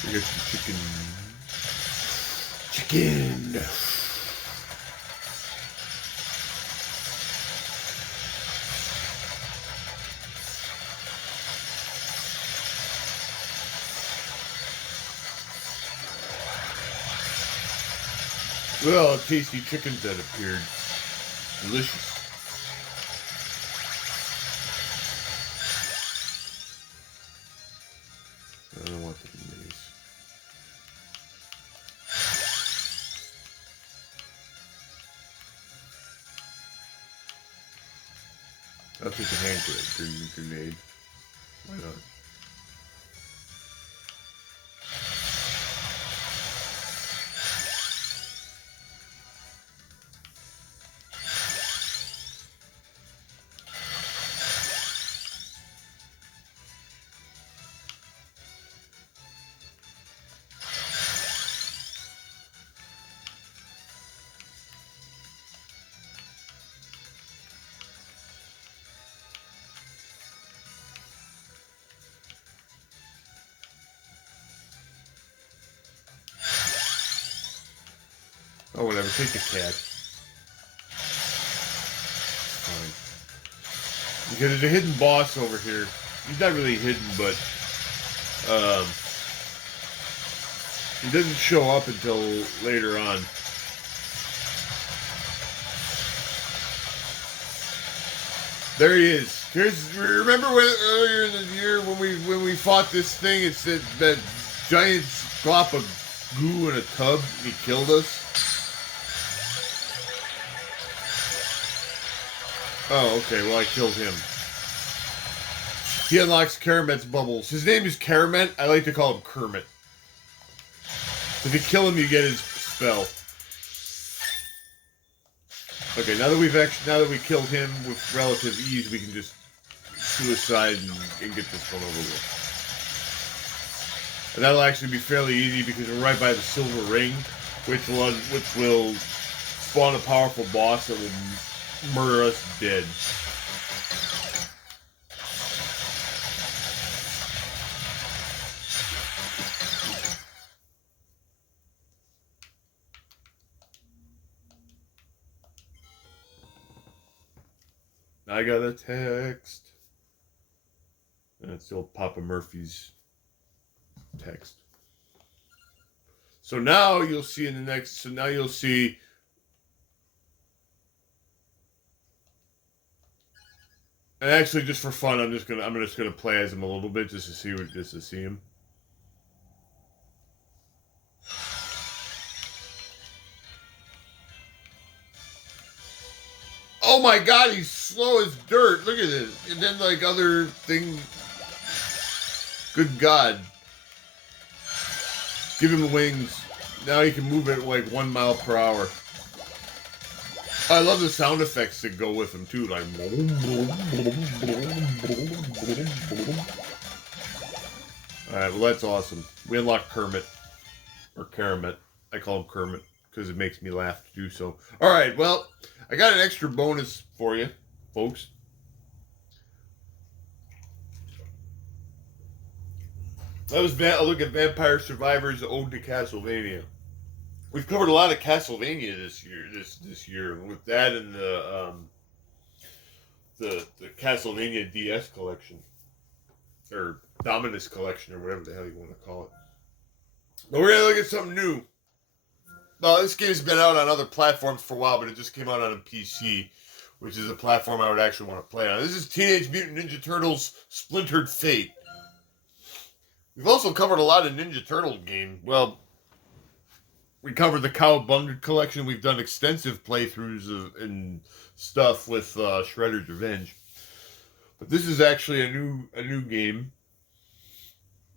We got some chicken. Chicken! Well, tasty chickens that appeared. Delicious. I don't want the minis. I'll take a hand grenade. Why not? Oh, whatever. Take the cat. Fine. Because there's a hidden boss over here. He's not really hidden, but he doesn't show up until later on. There he is. Remember when earlier in the year when we fought this thing? It said that giant glop of goo in a tub. He killed us. Oh, okay. Well, I killed him. He unlocks Karamet's bubbles. His name is Karamet. I like to call him Kermit. If you kill him, you get his spell. Okay, now that we killed him with relative ease, we can just suicide and get this one over with. And that'll actually be fairly easy because we're right by the silver ring, which will spawn a powerful boss that will murder us dead. I got a text. And it's still Papa Murphy's text. So now you'll see in the next. So now you'll see. And actually, just for fun, I'm just gonna play as him a little bit just to see him. Oh my God, he's slow as dirt. Look at this. And then like other thing. Good God. Give him wings. Now he can move at like 1 mile per hour. I love the sound effects that go with him too, like. Alright, well that's awesome. We unlocked Kermit. Or Karamet. I call him Kermit because it makes me laugh to do so. Alright, well, I got an extra bonus for you, folks. That was a look at Vampire Survivors Ode to Castlevania. We've covered a lot of Castlevania this year. This year with that and the Castlevania DS collection. Or Dominus collection, or whatever the hell you want to call it. But we're going to look at something new. Well, this game's been out on other platforms for a while, but it just came out on a PC, which is a platform I would actually want to play on. This is Teenage Mutant Ninja Turtles Splintered Fate. We've also covered a lot of Ninja Turtle game. Well, we covered the Cowabunga collection. We've done extensive playthroughs and stuff with Shredder's Revenge. But this is actually a new game.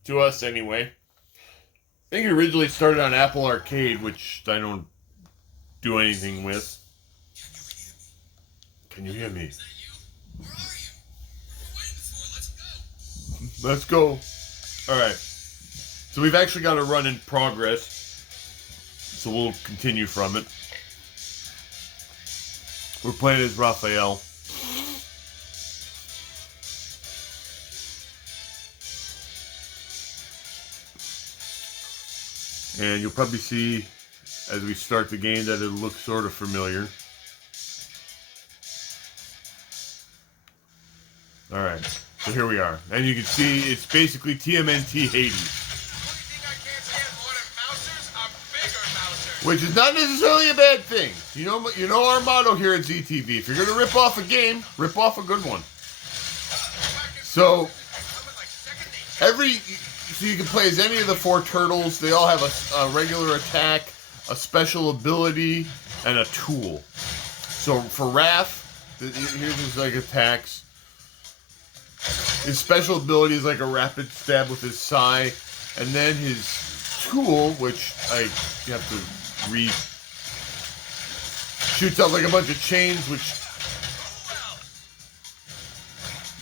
To us, anyway. I think it originally started on Apple Arcade, which I don't do anything with. Can you hear me? Is that you? Where are you? What are we waiting for? Let's go. Alright. So we've actually got a run in progress. So we'll continue from it. We're playing as Raphael. And you'll probably see as we start the game that it looks sort of familiar. Alright, so here we are. And you can see it's basically TMNT Hades. Which is not necessarily a bad thing. You know our motto here at ZTV. If you're going to rip off a game, rip off a good one. So you can play as any of the 4 turtles. They all have a regular attack, a special ability, and a tool. So for Raph, here's his like attacks. His special ability is like a rapid stab with his sai, and then his tool, which you have to read, shoots out like a bunch of chains, which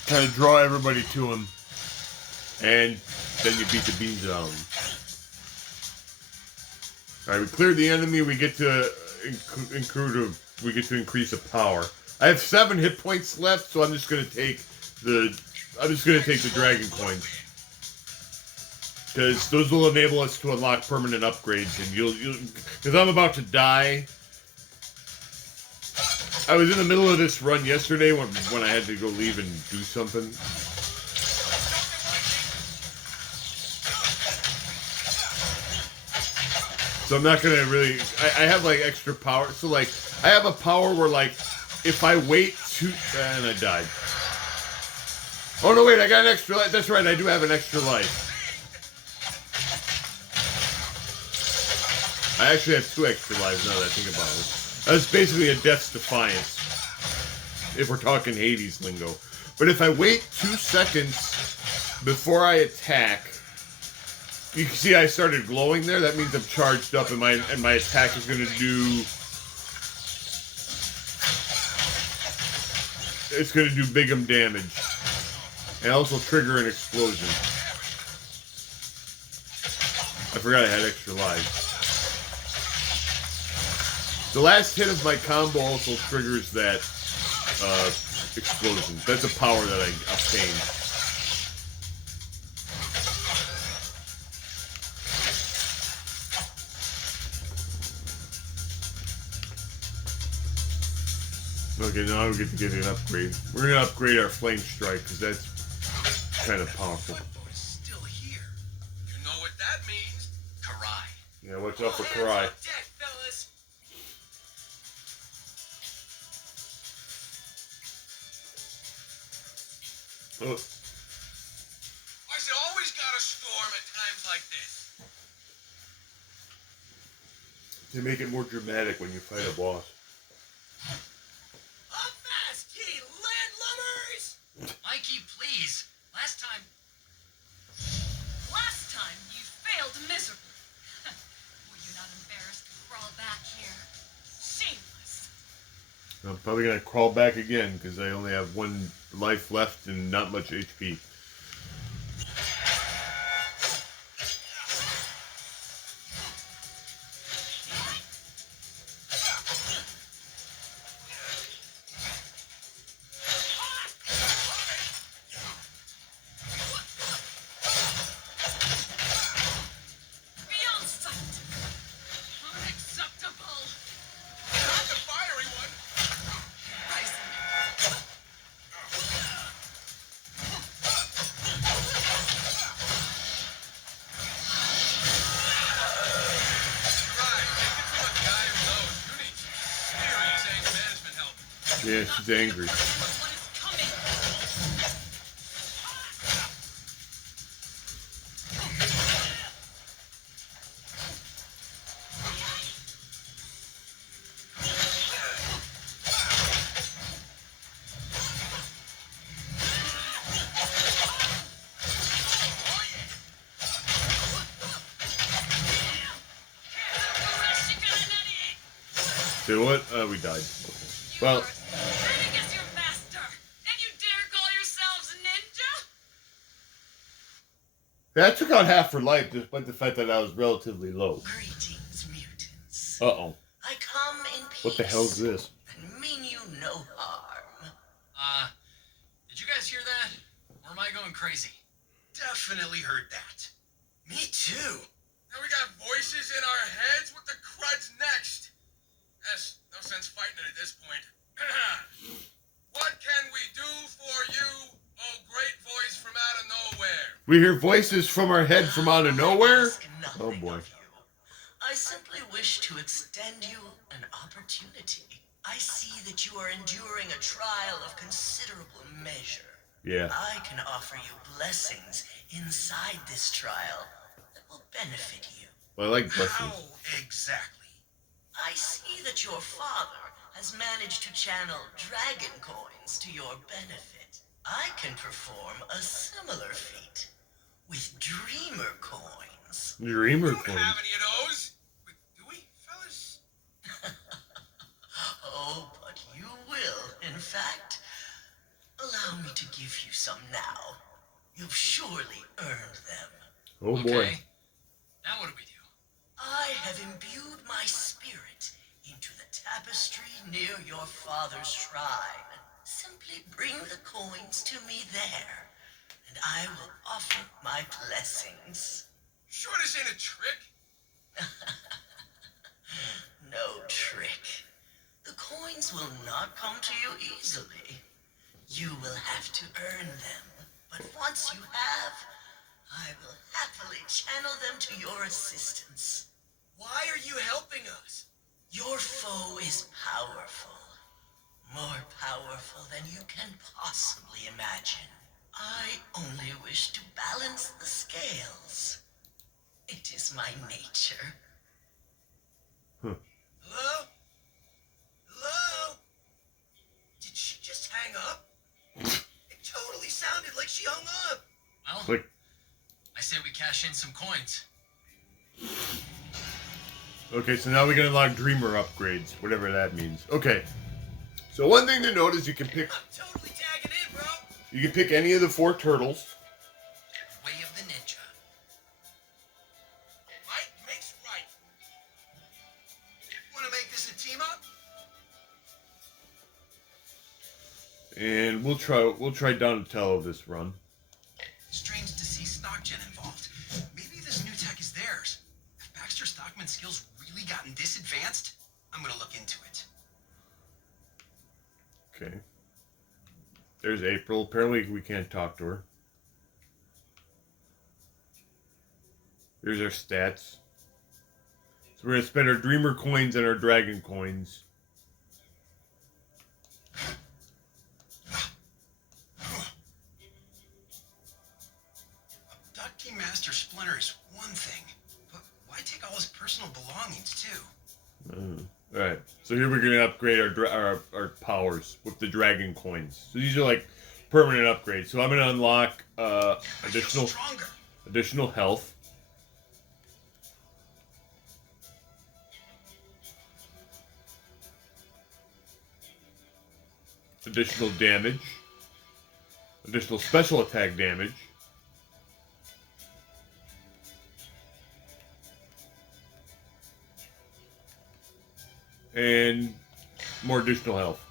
kind of draw everybody to him, and then you beat the beans out of them. All right, we cleared the enemy. We get to increase the power. I have 7 hit points left, so I'm just gonna take the dragon coins, because those will enable us to unlock permanent upgrades. And because I'm about to die. I was in the middle of this run yesterday when I had to go leave and do something. So I'm not gonna really. I have like extra power. So like I have a power where like if I wait and I died. Oh no! Wait, I got an extra life. That's right, I do have an extra life. I actually have 2 extra lives now that I think about it. That's basically a Death's Defiance, if we're talking Hades lingo. But if I wait 2 seconds before I attack, you can see I started glowing there. That means I'm charged up, and my attack is going to do. It's going to do bigum damage, and also trigger an explosion. I forgot I had extra lives. The last hit of my combo also triggers that explosion. That's a power that I obtained. Okay, now we get to get an upgrade. We're going to upgrade our Flame Strike, because that's kind of powerful. Still here. You know what that means? Karai. Yeah, watch out for Karai. Oh. Why's it always got a storm at times like this? To make it more dramatic when you fight a boss. Up fast, ye landlubbers! Mikey, please. Last time you failed miserably. Were you not embarrassed to crawl back here? Shameless. I'm probably going to crawl back again, because I only have 1 life left and not much HP. Yeah, she's angry. What is coming? Do what? We died. Okay. Well, You are as pathetic as your master, and you dare call yourselves ninja? that took out half her life, despite the fact that I was relatively low. Greetings, mutants. Uh-oh. I come in peace. What the hell is this? And mean you no harm. Did you guys hear that? Or am I going crazy? Definitely heard that. Me too. Now we got voices in our heads? What the crud's next? Yes, no sense fighting it at this point. What can we do for you, oh great voice from out of nowhere? We hear voices from our head from out of nowhere? I ask nothing Oh, boy. of you. I simply wish to extend you an opportunity. I see that you are enduring a trial of considerable measure. Yeah. I can offer you blessings inside this trial that will benefit you. Well, I like How blessings. exactly? I see that your father has managed to channel dragon coins to your benefit. I can perform a similar feat with dreamer coins. Dreamer We don't coin. have any of those. Wait, do we, fellas? Oh, but you will, in fact. Allow me to give you some now. You've surely earned them. Oh, boy. Okay. Now what do we do? I have imbued my spirit into the tapestry near your father's shrine. Simply bring the coins to me there, and I will offer my blessings. Sure this ain't a trick? No trick. The coins will not come to you easily. You will have to earn them. But once you have, I will happily channel them to your assistance. Why are you helping us? Your foe is powerful. More powerful than you can possibly imagine. I only wish to balance the scales. It is my nature. Hello? Hello? Did she just hang up? It totally sounded like she hung up. Well, Like, I say we cash in some coins. okay, so now we can unlock Dreamer upgrades, whatever that means. Okay. So one thing to note is you can pick I'm totally tagging in, bro. any of the 4 turtles. Way of the ninja. Right makes right. Want to make this a team up? And we'll try Donatello this run. Strange to see Stockgen involved. Maybe this new tech is theirs. Have Baxter Stockman's skills really gotten this advanced? I'm gonna look into it. Okay. There's April. Apparently we can't talk to her. Here's our stats. So we're gonna spend our Dreamer coins and our Dragon coins. Abducting Master Splinter is one thing, but why take all his personal belongings too? Alright, so here we're gonna upgrade our powers with the Dragon coins. So these are like permanent upgrades. So I'm gonna unlock I feel stronger. additional health, additional damage, additional special attack damage, and more additional health.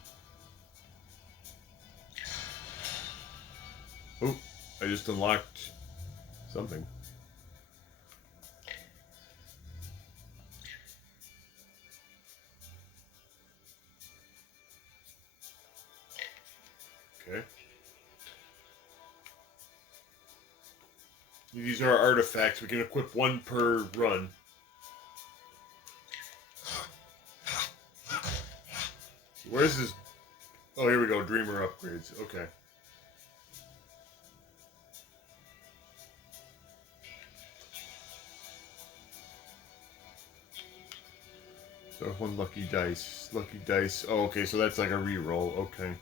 Oh, I just unlocked something. Okay. These are artifacts. We can equip one per run. Where's this Oh, here we go. Dreamer upgrades. Okay. So one lucky dice. Lucky dice. Oh, okay. So that's like a reroll. Okay.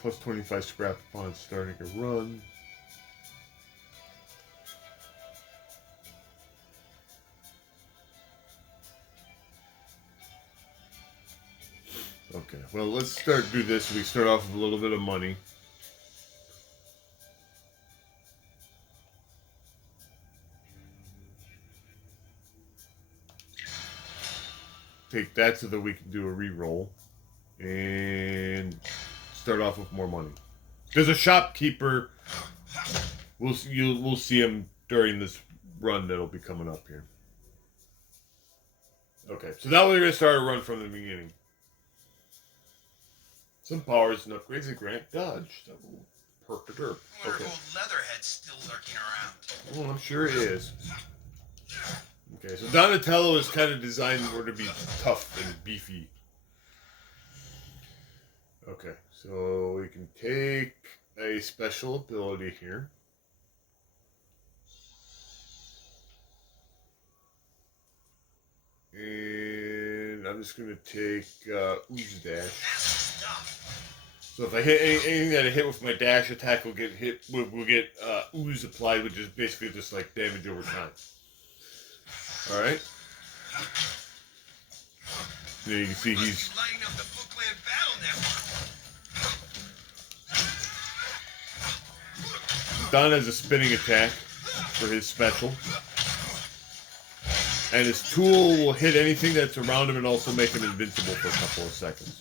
Plus 25 scrap upon starting a run. Okay, well, let's do this. We start off with a little bit of money. Take that so that we can do a re-roll. And start off with more money. There's a shopkeeper. We'll see him during this run that'll be coming up here. Okay, so now we're going to start a run from the beginning. Some powers and upgrades that grant dodge. That will perk the derp. I wonder if old Leatherhead's still lurking around. Well, I'm sure it is. Okay, so Donatello is kind of designed in order to be tough and beefy. Okay, so we can take a special ability here. And I'm just going to take Ooze Dash. So if I hit anything that I hit with my dash attack will get hit. Will get ooze applied, which is basically just like damage over time. All right. There you can see he's lighting up the Bookland Battle Network. Don has a spinning attack for his special, and his tool will hit anything that's around him and also make him invincible for a couple of seconds.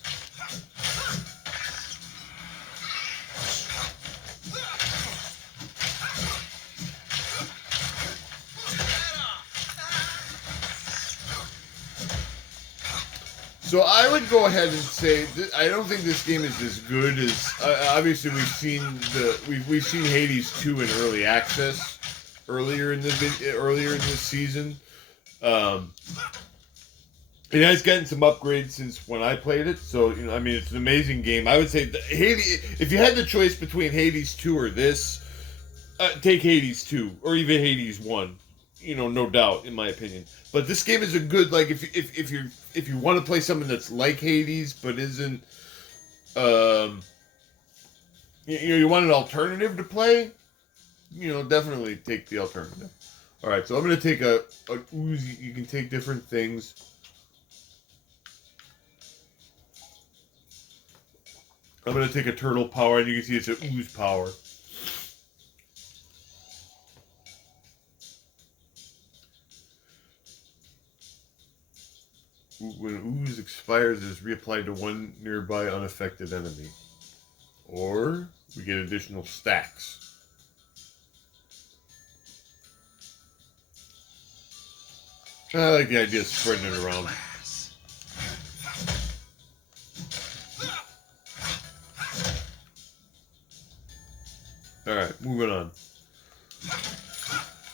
So I would go ahead and say I don't think this game is as good as obviously we've seen Hades 2 in early access earlier in this season. It has gotten some upgrades since when I played it, so I mean it's an amazing game. I would say Hades. If you had the choice between Hades 2 or this, take Hades 2 or even Hades 1. No doubt, in my opinion. But this game is a good if you want to play something that's like Hades but isn't you want an alternative to play, definitely take the alternative. All right, so I'm gonna take a ooze. You can take different things. I'm gonna take a turtle power, and you can see it's an ooze power. When ooze expires, it is reapplied to one nearby unaffected enemy. Or we get additional stacks. I like the idea of spreading it around. Alright, moving on.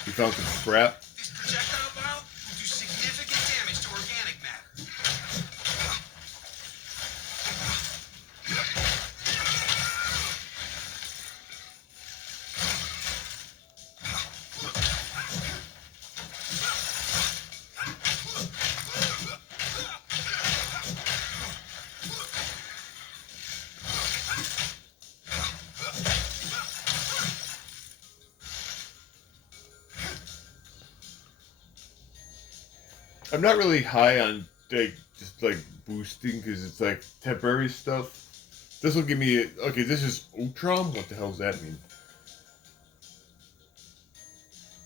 We found some scrap. This projectile vial will do significant damage to organic matter. I'm not really high on just boosting because it's like temporary stuff. This will give me okay. This is Utrom. What the hell does that mean?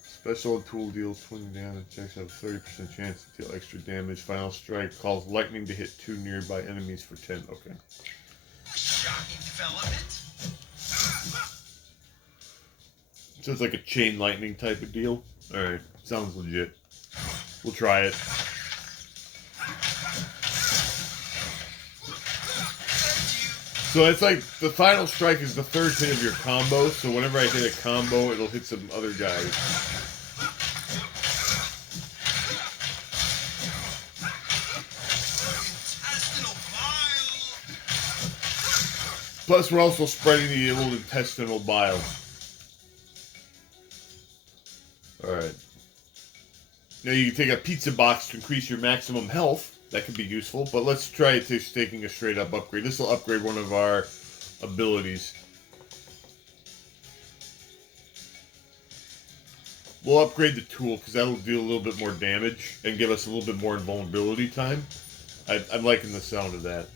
Special tool deals 20 damage. Checks have a 30% chance to deal extra damage. Final strike calls lightning to hit 2 nearby enemies for 10. Okay. Shocking development. So it's like a chain lightning type of deal. All right, sounds legit. We'll try it. So it's like the final strike is the third hit of your combo. So whenever I hit a combo, it'll hit some other guys. Plus, we're also spreading the old intestinal bile. Alright. Now you can take a pizza box to increase your maximum health. That could be useful, but let's try taking a straight up upgrade. This will upgrade one of our abilities. We'll upgrade the tool, because that'll do a little bit more damage and give us a little bit more invulnerability time. I'm liking the sound of that.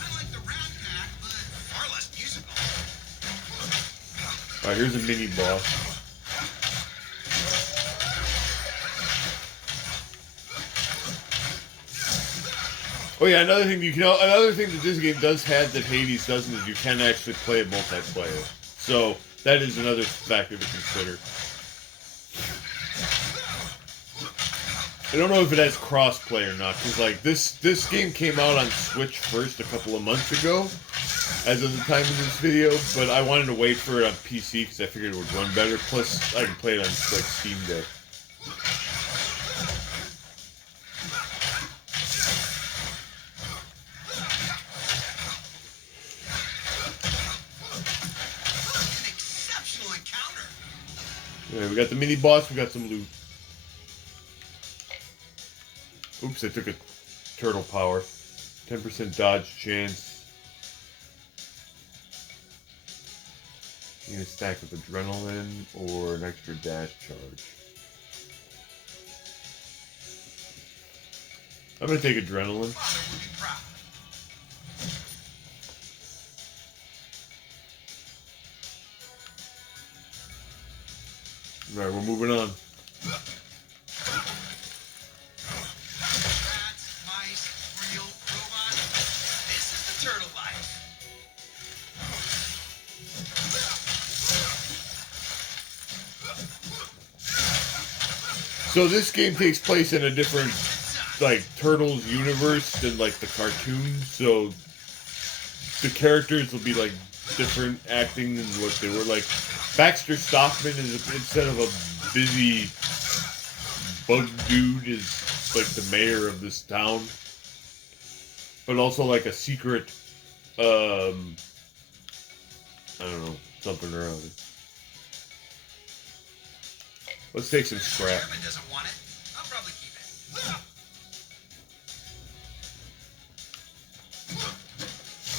I like the Rat Pack, but far less musical. Alright, here's a mini boss. Oh yeah, another thing that this game does have that Hades doesn't is you can actually play it multiplayer. So that is another factor to consider. I don't know if it has crossplay or not, because like this game came out on Switch first a couple of months ago, as of the time of this video, but I wanted to wait for it on PC because I figured it would run better. Plus, I can play it on like Steam Deck. Alright, we got the mini boss, we got some loot. Oops, I took a turtle power. 10% dodge chance. You need a stack of adrenaline or an extra dash charge. I'm gonna take adrenaline. Alright, we're moving on. Rats, mice, real robots. This is the turtle life. So this game takes place in a different, like, Turtles universe than, like, the cartoon. So the characters will be, like, different acting than what they were. Like, Baxter Stockman is, instead of a busy bug dude, is like the mayor of this town, but also like a secret, I don't know, something or other. Let's take some scrap. Chairman doesn't want it. I'll probably keep it.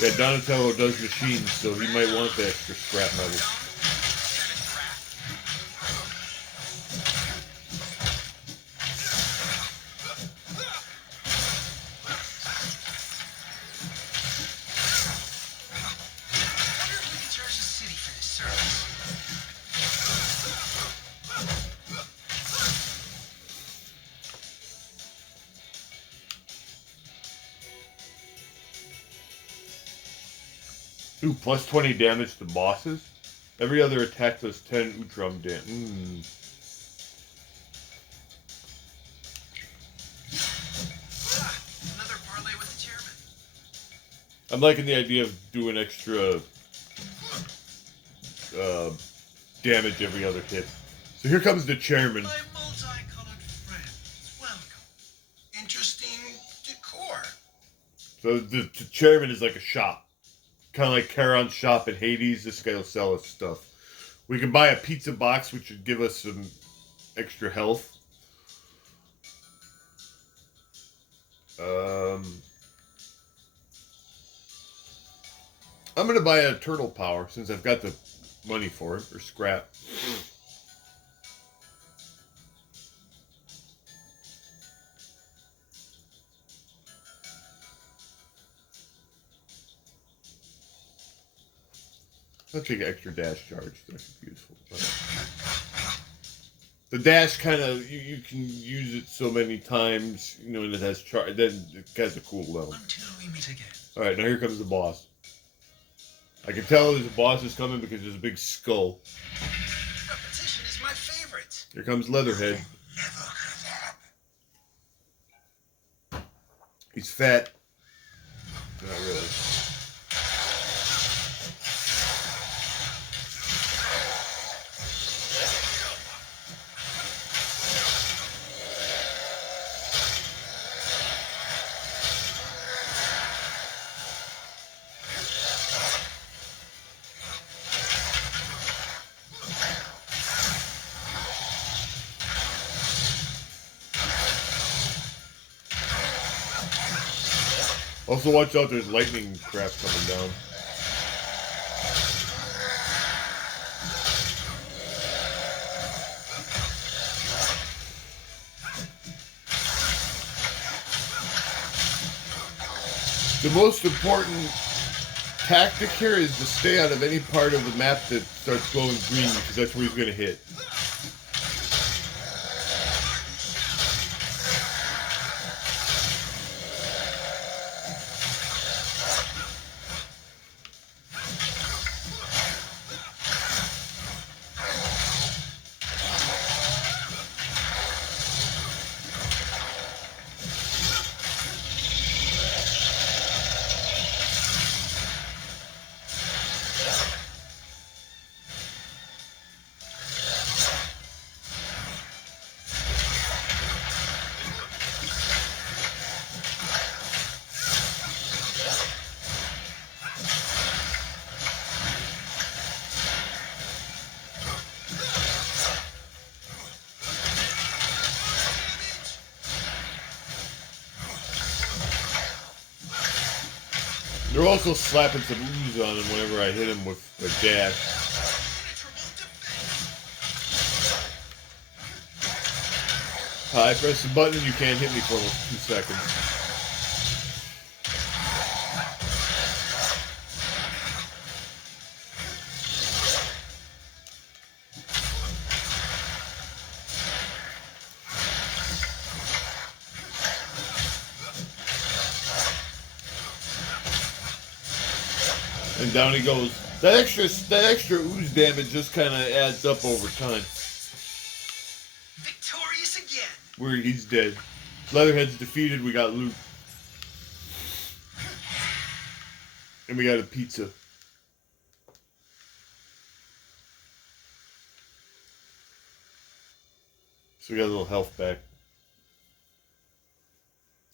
Yeah, Donatello does machines, so he might want the extra scrap metal. Ooh, plus 20 damage to bosses. Every other attack does 10 Utram damage. Another parlay with the chairman. I'm liking the idea of doing extra damage every other hit. So here comes the chairman. My multicolored friends, welcome. Interesting decor. So the chairman is like a shop. Kind of like Charon's shop at Hades. This guy will sell us stuff. We can buy a pizza box, which would give us some extra health. I'm going to buy a turtle power since I've got the money for it, or scrap. I'll take an extra dash charge. That could be useful. But the dash kind of, you can use it so many times, you know, and it has charge. Then it has a cool level. Until we meet again. All right, now here comes the boss. I can tell there's a boss is coming because there's a big skull. Repetition is my favorite. Here comes Leatherhead. He's fat. Not really. Also, watch out, there's lightning crap coming down. The most important tactic here is to stay out of any part of the map that starts glowing green, because that's where he's going to hit. They're also slapping some ooze on him whenever I hit him with a dash. I press the button and you can't hit me for almost 2 seconds. And down he goes. That extra ooze damage just kind of adds up over time. Victorious again. Where he's dead. Leatherhead's defeated. We got loot. And we got a pizza. So we got a little health back.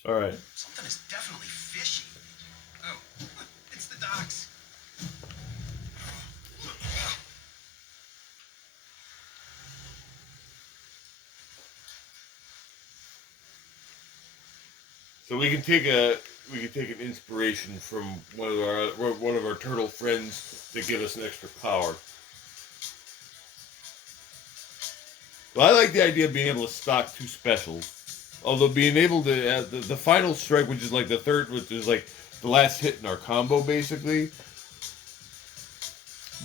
Alright. Something is definitely fishy. Oh, it's the docks. So we can take an inspiration from one of our turtle friends to give us an extra power. Well, I like the idea of being able to stock 2 specials. Although being able to the final strike, which is like the third, which is like the last hit in our combo, basically.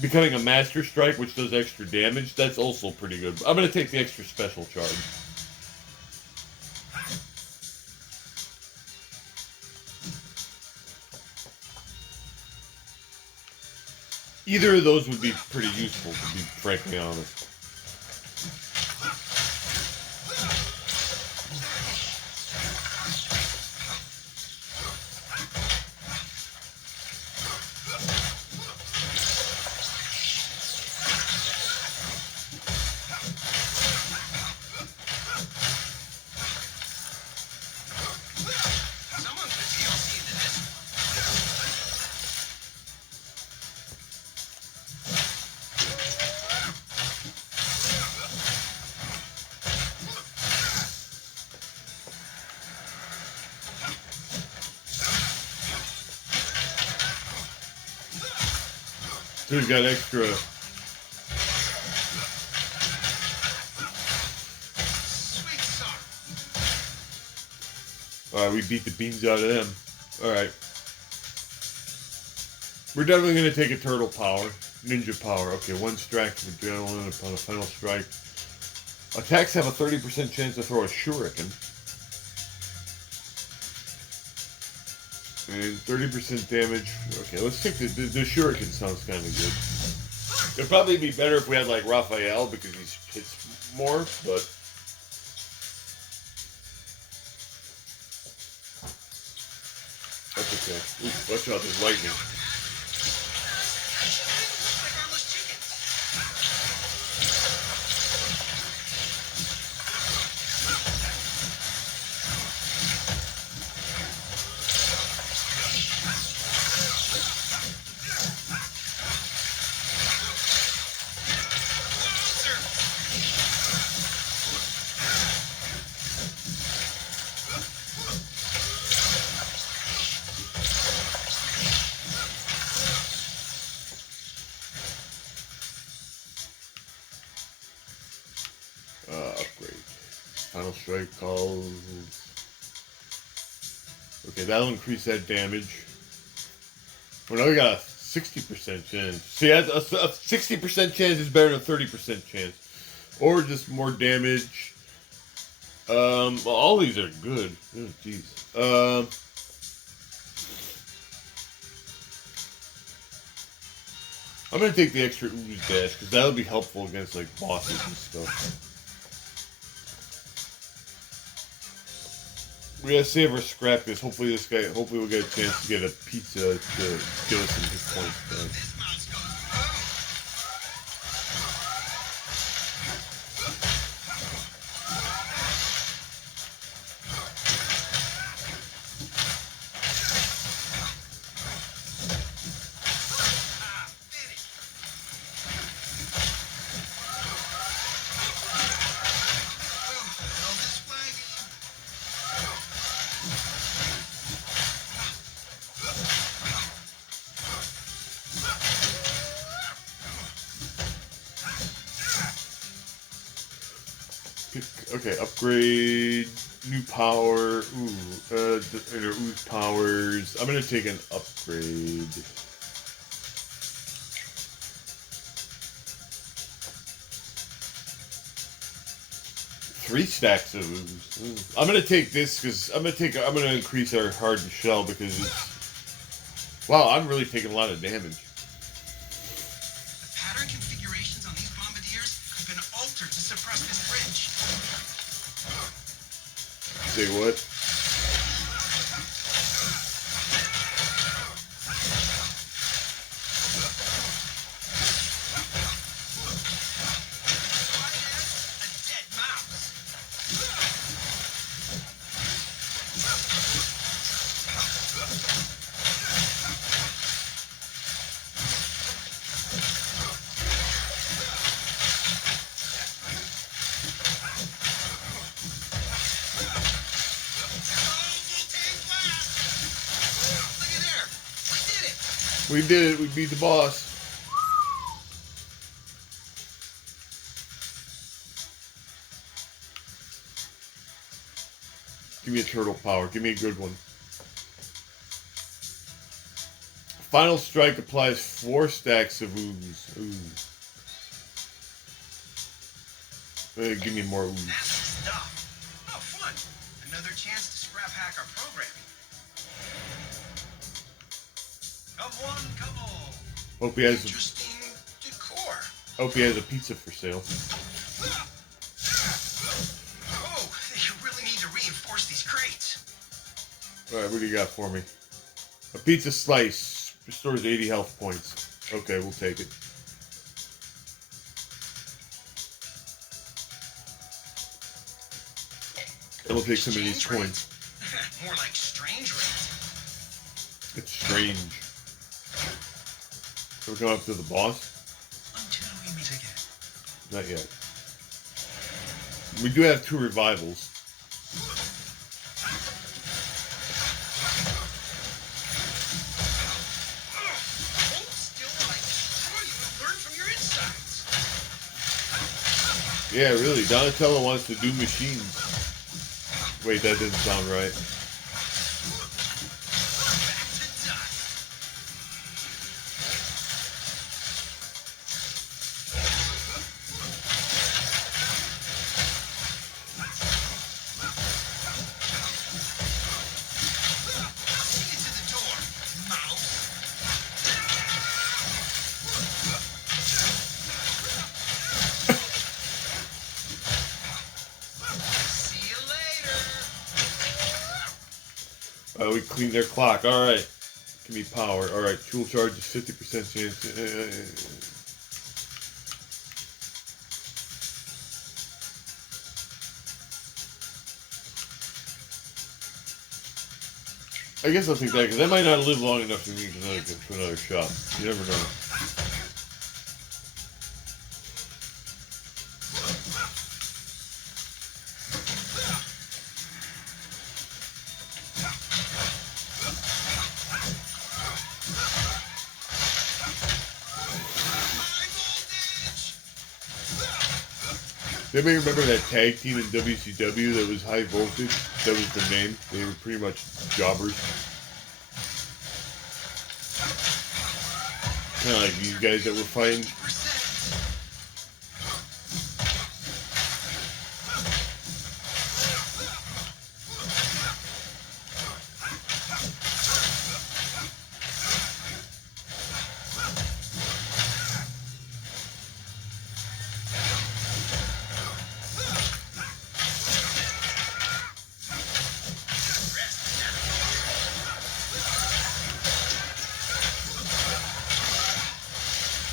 Becoming a master strike, which does extra damage, that's also pretty good. I'm gonna take the extra special charge. Either of those would be pretty useful, to be frankly honest. Someone put TLC into this. So we've got extra. Sweet sauce. Alright, we beat the beans out of them. Alright. We're definitely going to take a turtle power. Ninja power. Okay, 1 strike with adrenaline upon a final strike. Attacks have a 30% chance to throw a shuriken. And 30% damage. Okay, let's take the shuriken sounds kind of good. It'd probably be better if we had like Raphael because he hits more, but that's okay. Ooh, watch out, there's lightning. Like harmless chickens. Upgrade. Final strike calls. Okay, that'll increase that damage. Well, now we got a 60% chance. See, a 60% chance is better than a 30% chance. Or just more damage. Well, all these are good. Oh, jeez. I'm gonna take the extra ooze dash because that'll be helpful against like bosses and stuff. We gotta save our scrap because hopefully we'll get a chance to get a pizza to give us some hit points back. Okay, upgrade, new power, ooze powers. I'm gonna take an upgrade. Three stacks of ooze. Ooh. I'm gonna take this because I'm gonna increase our hardened shell because it's. Wow, I'm really taking a lot of damage. The pattern configurations on these bombardiers have been altered to suppress this bridge. Say what? A dead mouse. We did it. We beat the boss. Give me a turtle power. Give me a good one. Final strike applies 4 stacks of ooze. Ooh. Give me more ooze. That's the stuff. Oh, fun. Another chance to scrap hack our programming. Come one, come all. Hope he has. Interesting decor. Hope he has a pizza for sale. Oh, you really need to reinforce these crates. All right, what do you got for me? A pizza slice restores 80 health points. Okay, we'll take it. And we'll take some of these coins. More like strange rates. It's strange. So we're going up to the boss? Until we meet again. Not yet. We do have 2 revivals. Hold still while I destroy you and learn from your insides. Yeah, really. Donatello wants to do machines. Wait, that didn't sound right. Back to dust. See you to the door, mouse. See you later. We cleaned their clock. All right. Give me power. All right. Tool charge is 50% chance. I guess I'll take that because I might not live long enough to need another shot. You never know. Anybody remember that tag team in WCW that was High Voltage? That was the name. They were pretty much jobbers. Kind of like these guys that were fighting.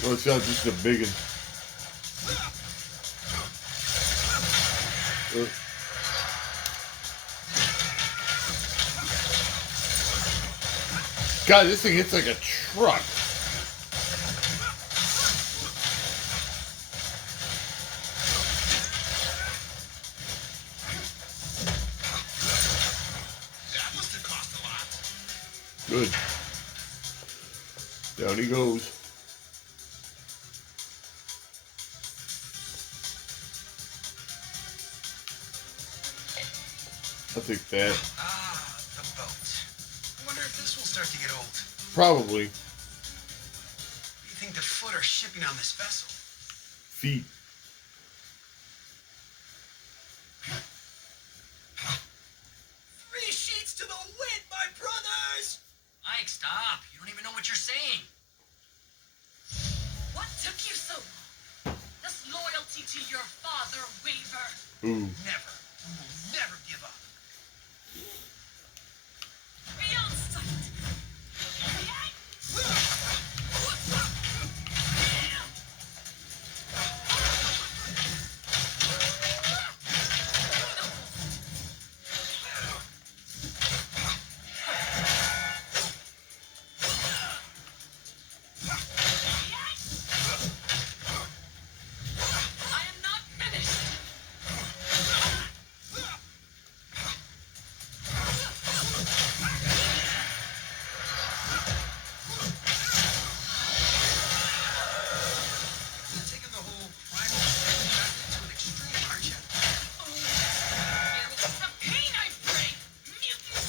Well, it's not just a big one. God, this thing hits like a truck. That must have cost a lot. Good. Down he goes. I'll take that. Ah, the boat. I wonder if this will start to get old. Probably. What do you think the foot are shipping on this vessel? Feet. Three sheets to the wind, my brothers! Ike, stop. You don't even know what you're saying. What took you so long? Does loyalty to your father waver? Ooh. Never. We will never give up. Beyond sight. I am not finished. You're taking the whole primal thing to an extreme, aren't you? It's the pain I bring. Mutant.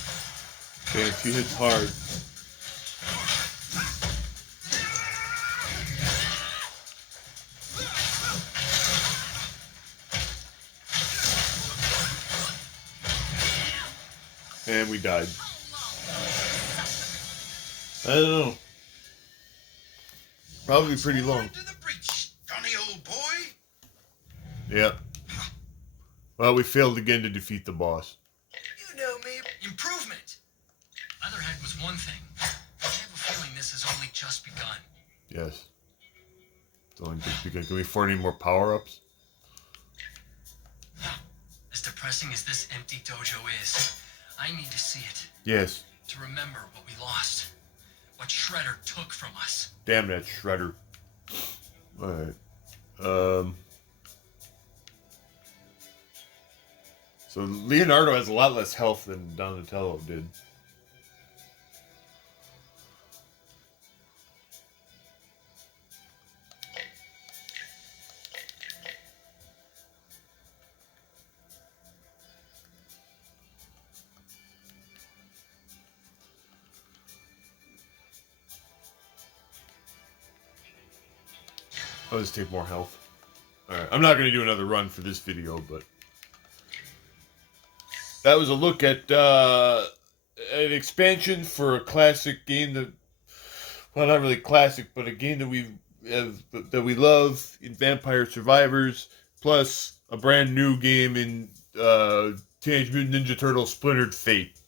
Man, she hits hard. And we died. I don't know. Probably pretty long. To the breach, Johnny, old boy. Yep. Well, we failed again to defeat the boss. You know me. Improvement. Leatherhead was one thing. I have a feeling this has only just begun. Yes. It's only just because. Can we afford any more power-ups? As depressing as this empty dojo is, I need to see it. Yes. To remember what we lost. What Shredder took from us. Damn that Shredder. Alright. So Leonardo has a lot less health than Donatello did. I'll just take more health. Alright, I'm not going to do another run for this video, but... That was a look at an expansion for a classic game that... Well, not really classic, but a game that we love in Vampire Survivors, plus a brand new game in Teenage Mutant Ninja Turtles Splintered Fate.